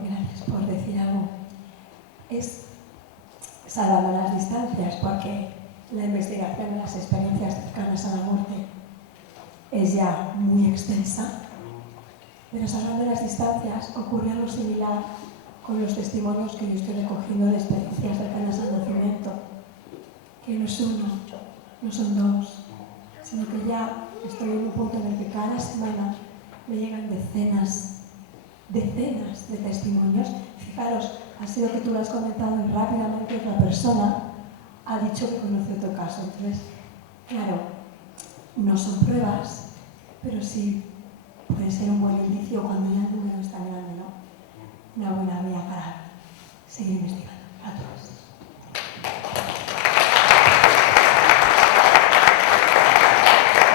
Gracias por decir algo. Es salvando las distancias, porque la investigación de las experiencias cercanas a la muerte es ya muy extensa, pero salvando las distancias ocurre algo similar con los testimonios que yo estoy recogiendo de experiencias cercanas al nacimiento, que no es uno, no son dos, sino que ya estoy en un punto en el que cada semana me llegan decenas de testimonios. Fijaros, ha sido que tú lo has comentado y rápidamente otra persona ha dicho que conoce otro caso. Entonces, claro, no son pruebas, pero sí puede ser un buen indicio cuando ya el número es tan grande, ¿no? Una buena vía para seguir investigando. A todos.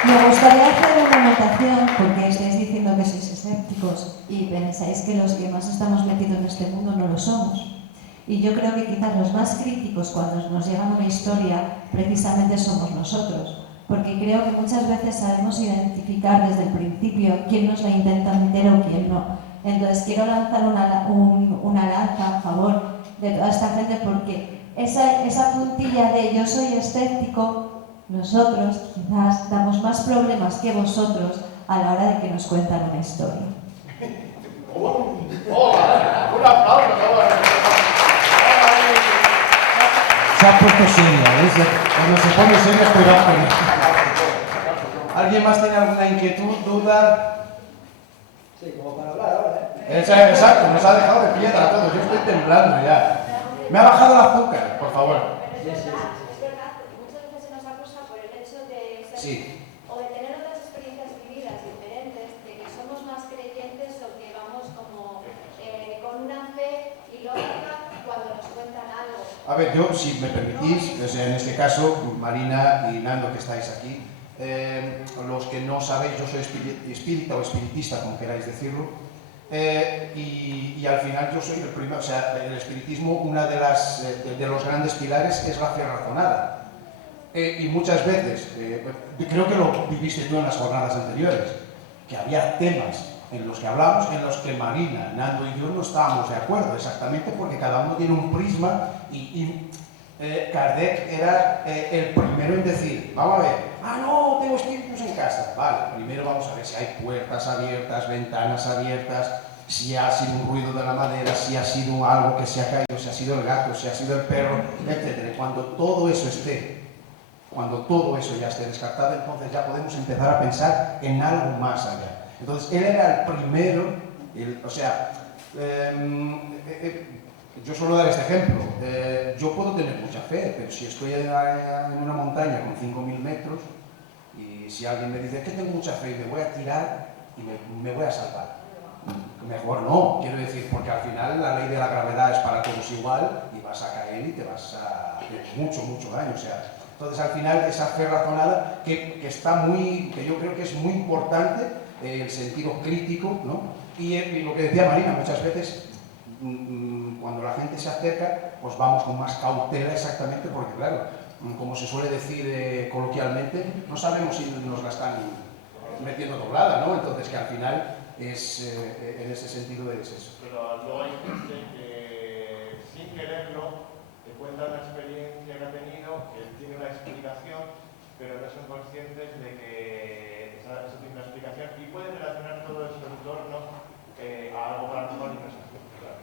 Me gustaría hacer una anotación, porque estáis diciendo que sois escépticos y pensáis que los que más estamos metidos en este mundo no lo somos. Y yo creo que quizás los más críticos cuando nos llega una historia precisamente somos nosotros, porque creo que muchas veces sabemos identificar desde el principio quién nos la intenta meter o quién no. Entonces quiero lanzar una lanza a favor de toda esta gente, porque esa puntilla de yo soy escéptico, nosotros quizás damos más problemas que vosotros a la hora de que nos cuentan una historia. ¡Un aplauso! Se ha puesto seria, ¿ves? Cuando se pone seria, cuidado con esto. ¿Alguien más tiene alguna inquietud, duda? Sí, como para hablar ahora, Exacto, nos ha dejado de piedra a todos. Yo estoy temblando ya. Me ha bajado el azúcar, por favor. Sí. O de tener otras experiencias vividas diferentes, de que somos más creyentes o que vamos como con una fe ilógica cuando nos cuentan algo. A ver, yo, si me permitís, en este caso, Marina y Nando, que estáis aquí, los que no sabéis, yo soy espírita o espiritista, como queráis decirlo, y al final yo soy el primero, o sea, el espiritismo, una de los grandes pilares es la fe razonada. Y muchas veces, creo que lo viviste tú en las jornadas anteriores, que había temas en los que hablamos, en los que Marina, Nando y yo no estábamos de acuerdo, exactamente porque cada uno tiene un prisma y Kardec era el primero en decir, vamos a ver, no, tengo espíritus en casa. Vale, primero vamos a ver si hay puertas abiertas, ventanas abiertas, si ha sido un ruido de la madera, si ha sido algo que se ha caído, si ha sido el gato, si ha sido el perro, etc. Cuando todo eso ya esté descartado, entonces ya podemos empezar a pensar en algo más allá. Entonces, él era el primero, yo suelo dar este ejemplo. Yo puedo tener mucha fe, pero si estoy en una montaña con 5.000 metros y si alguien me dice que tengo mucha fe y me voy a tirar y me voy a salvar, mejor no, quiero decir, porque al final la ley de la gravedad es para todos igual y vas a caer y te vas a hacer mucho daño. Entonces, al final, esa fe razonada que yo creo que es muy importante, el sentido crítico, ¿no? Y lo que decía Marina, muchas veces, cuando la gente se acerca, pues vamos con más cautela exactamente, porque claro, como se suele decir coloquialmente, no sabemos si nos la están metiendo doblada, ¿no? Entonces, que al final, en ese sentido es eso. Pero luego hay gente que, sin quererlo, te cuenta una experiencia que ha tenido, que tiene una explicación, pero no son conscientes de que eso tiene una explicación y puede relacionar todo su entorno a algo paranormal y no es así. Claro.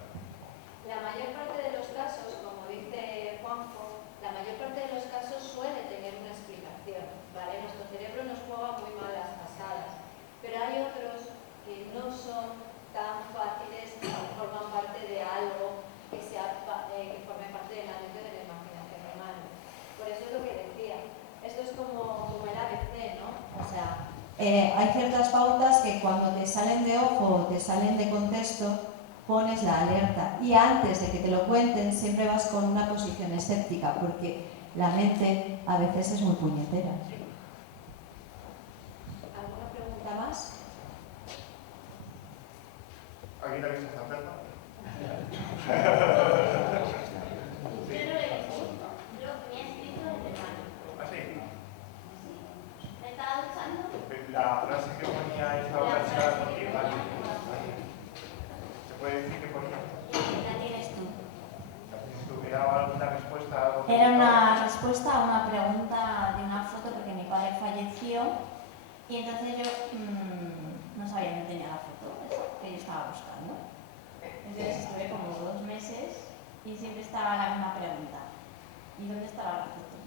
La mayor parte de los casos, como dice Juanjo, la mayor parte de los casos suele tener una explicación, ¿vale? Nuestro cerebro nos juega muy malas pasadas, pero hay otros que no son tan fáciles, que forman parte de algo que forme parte de la mente de la imaginación humana. Por eso es lo que decía. Esto es como el ABC, ¿no? O sea, hay ciertas pautas que cuando te salen de ojo o te salen de contexto, pones la alerta. Y antes de que te lo cuenten, siempre vas con una posición escéptica, porque la mente a veces es muy puñetera. ¿Alguna pregunta más? ¿Alguien ha visto esta oferta? La frase que ponía esta obra está contigo. ¿Se puede decir que ponía? La tienes tú. ¿Era alguna respuesta? Era una respuesta a una pregunta de una foto porque mi padre falleció y entonces yo no sabía dónde tenía la foto que yo estaba buscando. Entonces estuve como 2 meses y siempre estaba la misma pregunta. ¿Y dónde estaba la foto?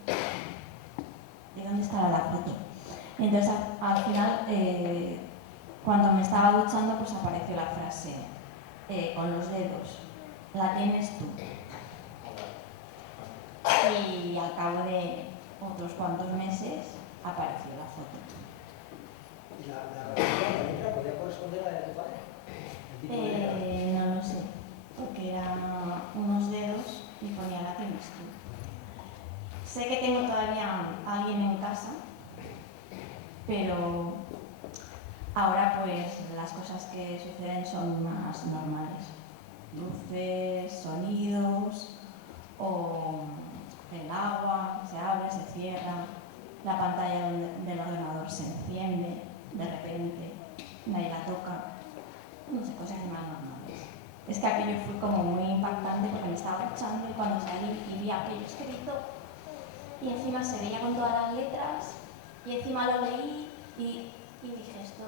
¿De dónde estaba la foto? Y entonces al final, cuando me estaba duchando, pues apareció la frase, con los dedos, la tienes tú. y al cabo de otros cuantos meses apareció la foto. ¿Y la letra podría corresponder a la de tu padre? No lo sé, porque eran unos dedos y ponía la que tienes tú. Sé que tengo todavía a alguien en casa, pero ahora pues las cosas que suceden son más normales. Luces, sonidos, o el agua se abre, se cierra, la pantalla del ordenador se enciende de repente, nadie la toca, no sé, cosas más normales. Es que aquello fue como muy impactante porque me estaba escuchando y cuando salí y vi aquello escrito y encima se veía con todas las letras y encima lo leí y dije, esto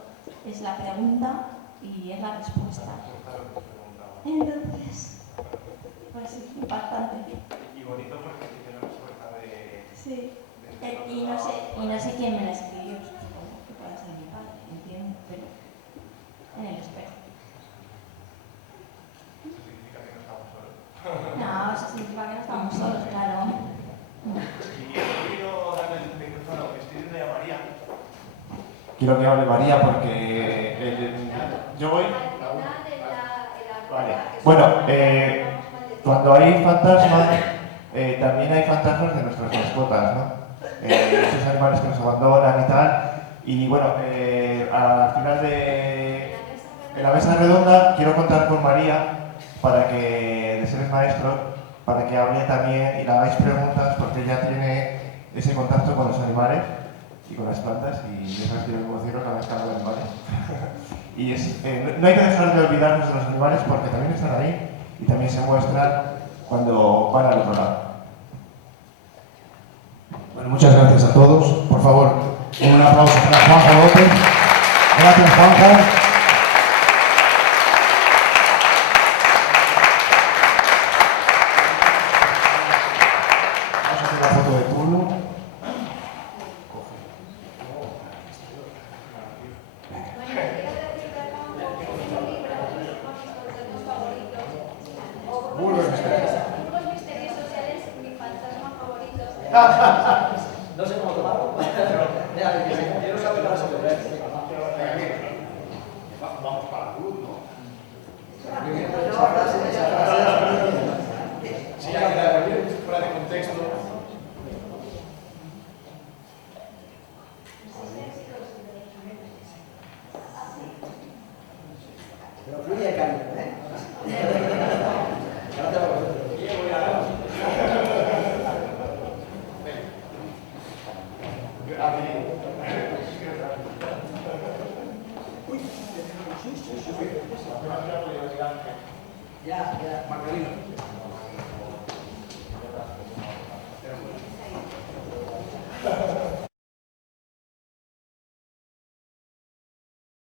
es la pregunta y es la respuesta. Entonces, pues sí, impactante. Y bonito porque tiene la respuesta de... Sí. Y no sé quién me la escribió, supongo que puede ser mi padre, entiendo, pero en el espejo. Eso significa que no estamos solos. No, eso significa que no estamos solos, claro. Y quiero darle el micrófono, estoy viendo ya a María. Quiero que hable María porque yo voy... Vale. Bueno, cuando hay fantasmas, también hay fantasmas de nuestras mascotas, ¿no? Esos animales que nos abandonan y tal. Y bueno, al final de la mesa redonda quiero contar con María para que, de Seres Maestros, para que hable también y le hagáis preguntas porque ella tiene ese contacto con los animales y con las plantas y ya sabes que yo me emociono cada vez que hablo de animales. Y no hay que dejar de olvidarnos de los animales porque también están ahí y también se muestran cuando van al otro lado. Bueno, muchas gracias a todos. Por favor, un aplauso para Juanjo López. Gracias, Juanjo. Vamos a hacer la foto de turno. Burgos misteriosos. Burgos misteriosos es mi fantasma favorito. No sé cómo tomarlo. Quiero saber la sobre. Vamos para la cruz, ¿no? Sí, ya queda fuera de contexto. Pero fluye el camino, ¿eh? Gracias a vosotros. Ya, Magdalena.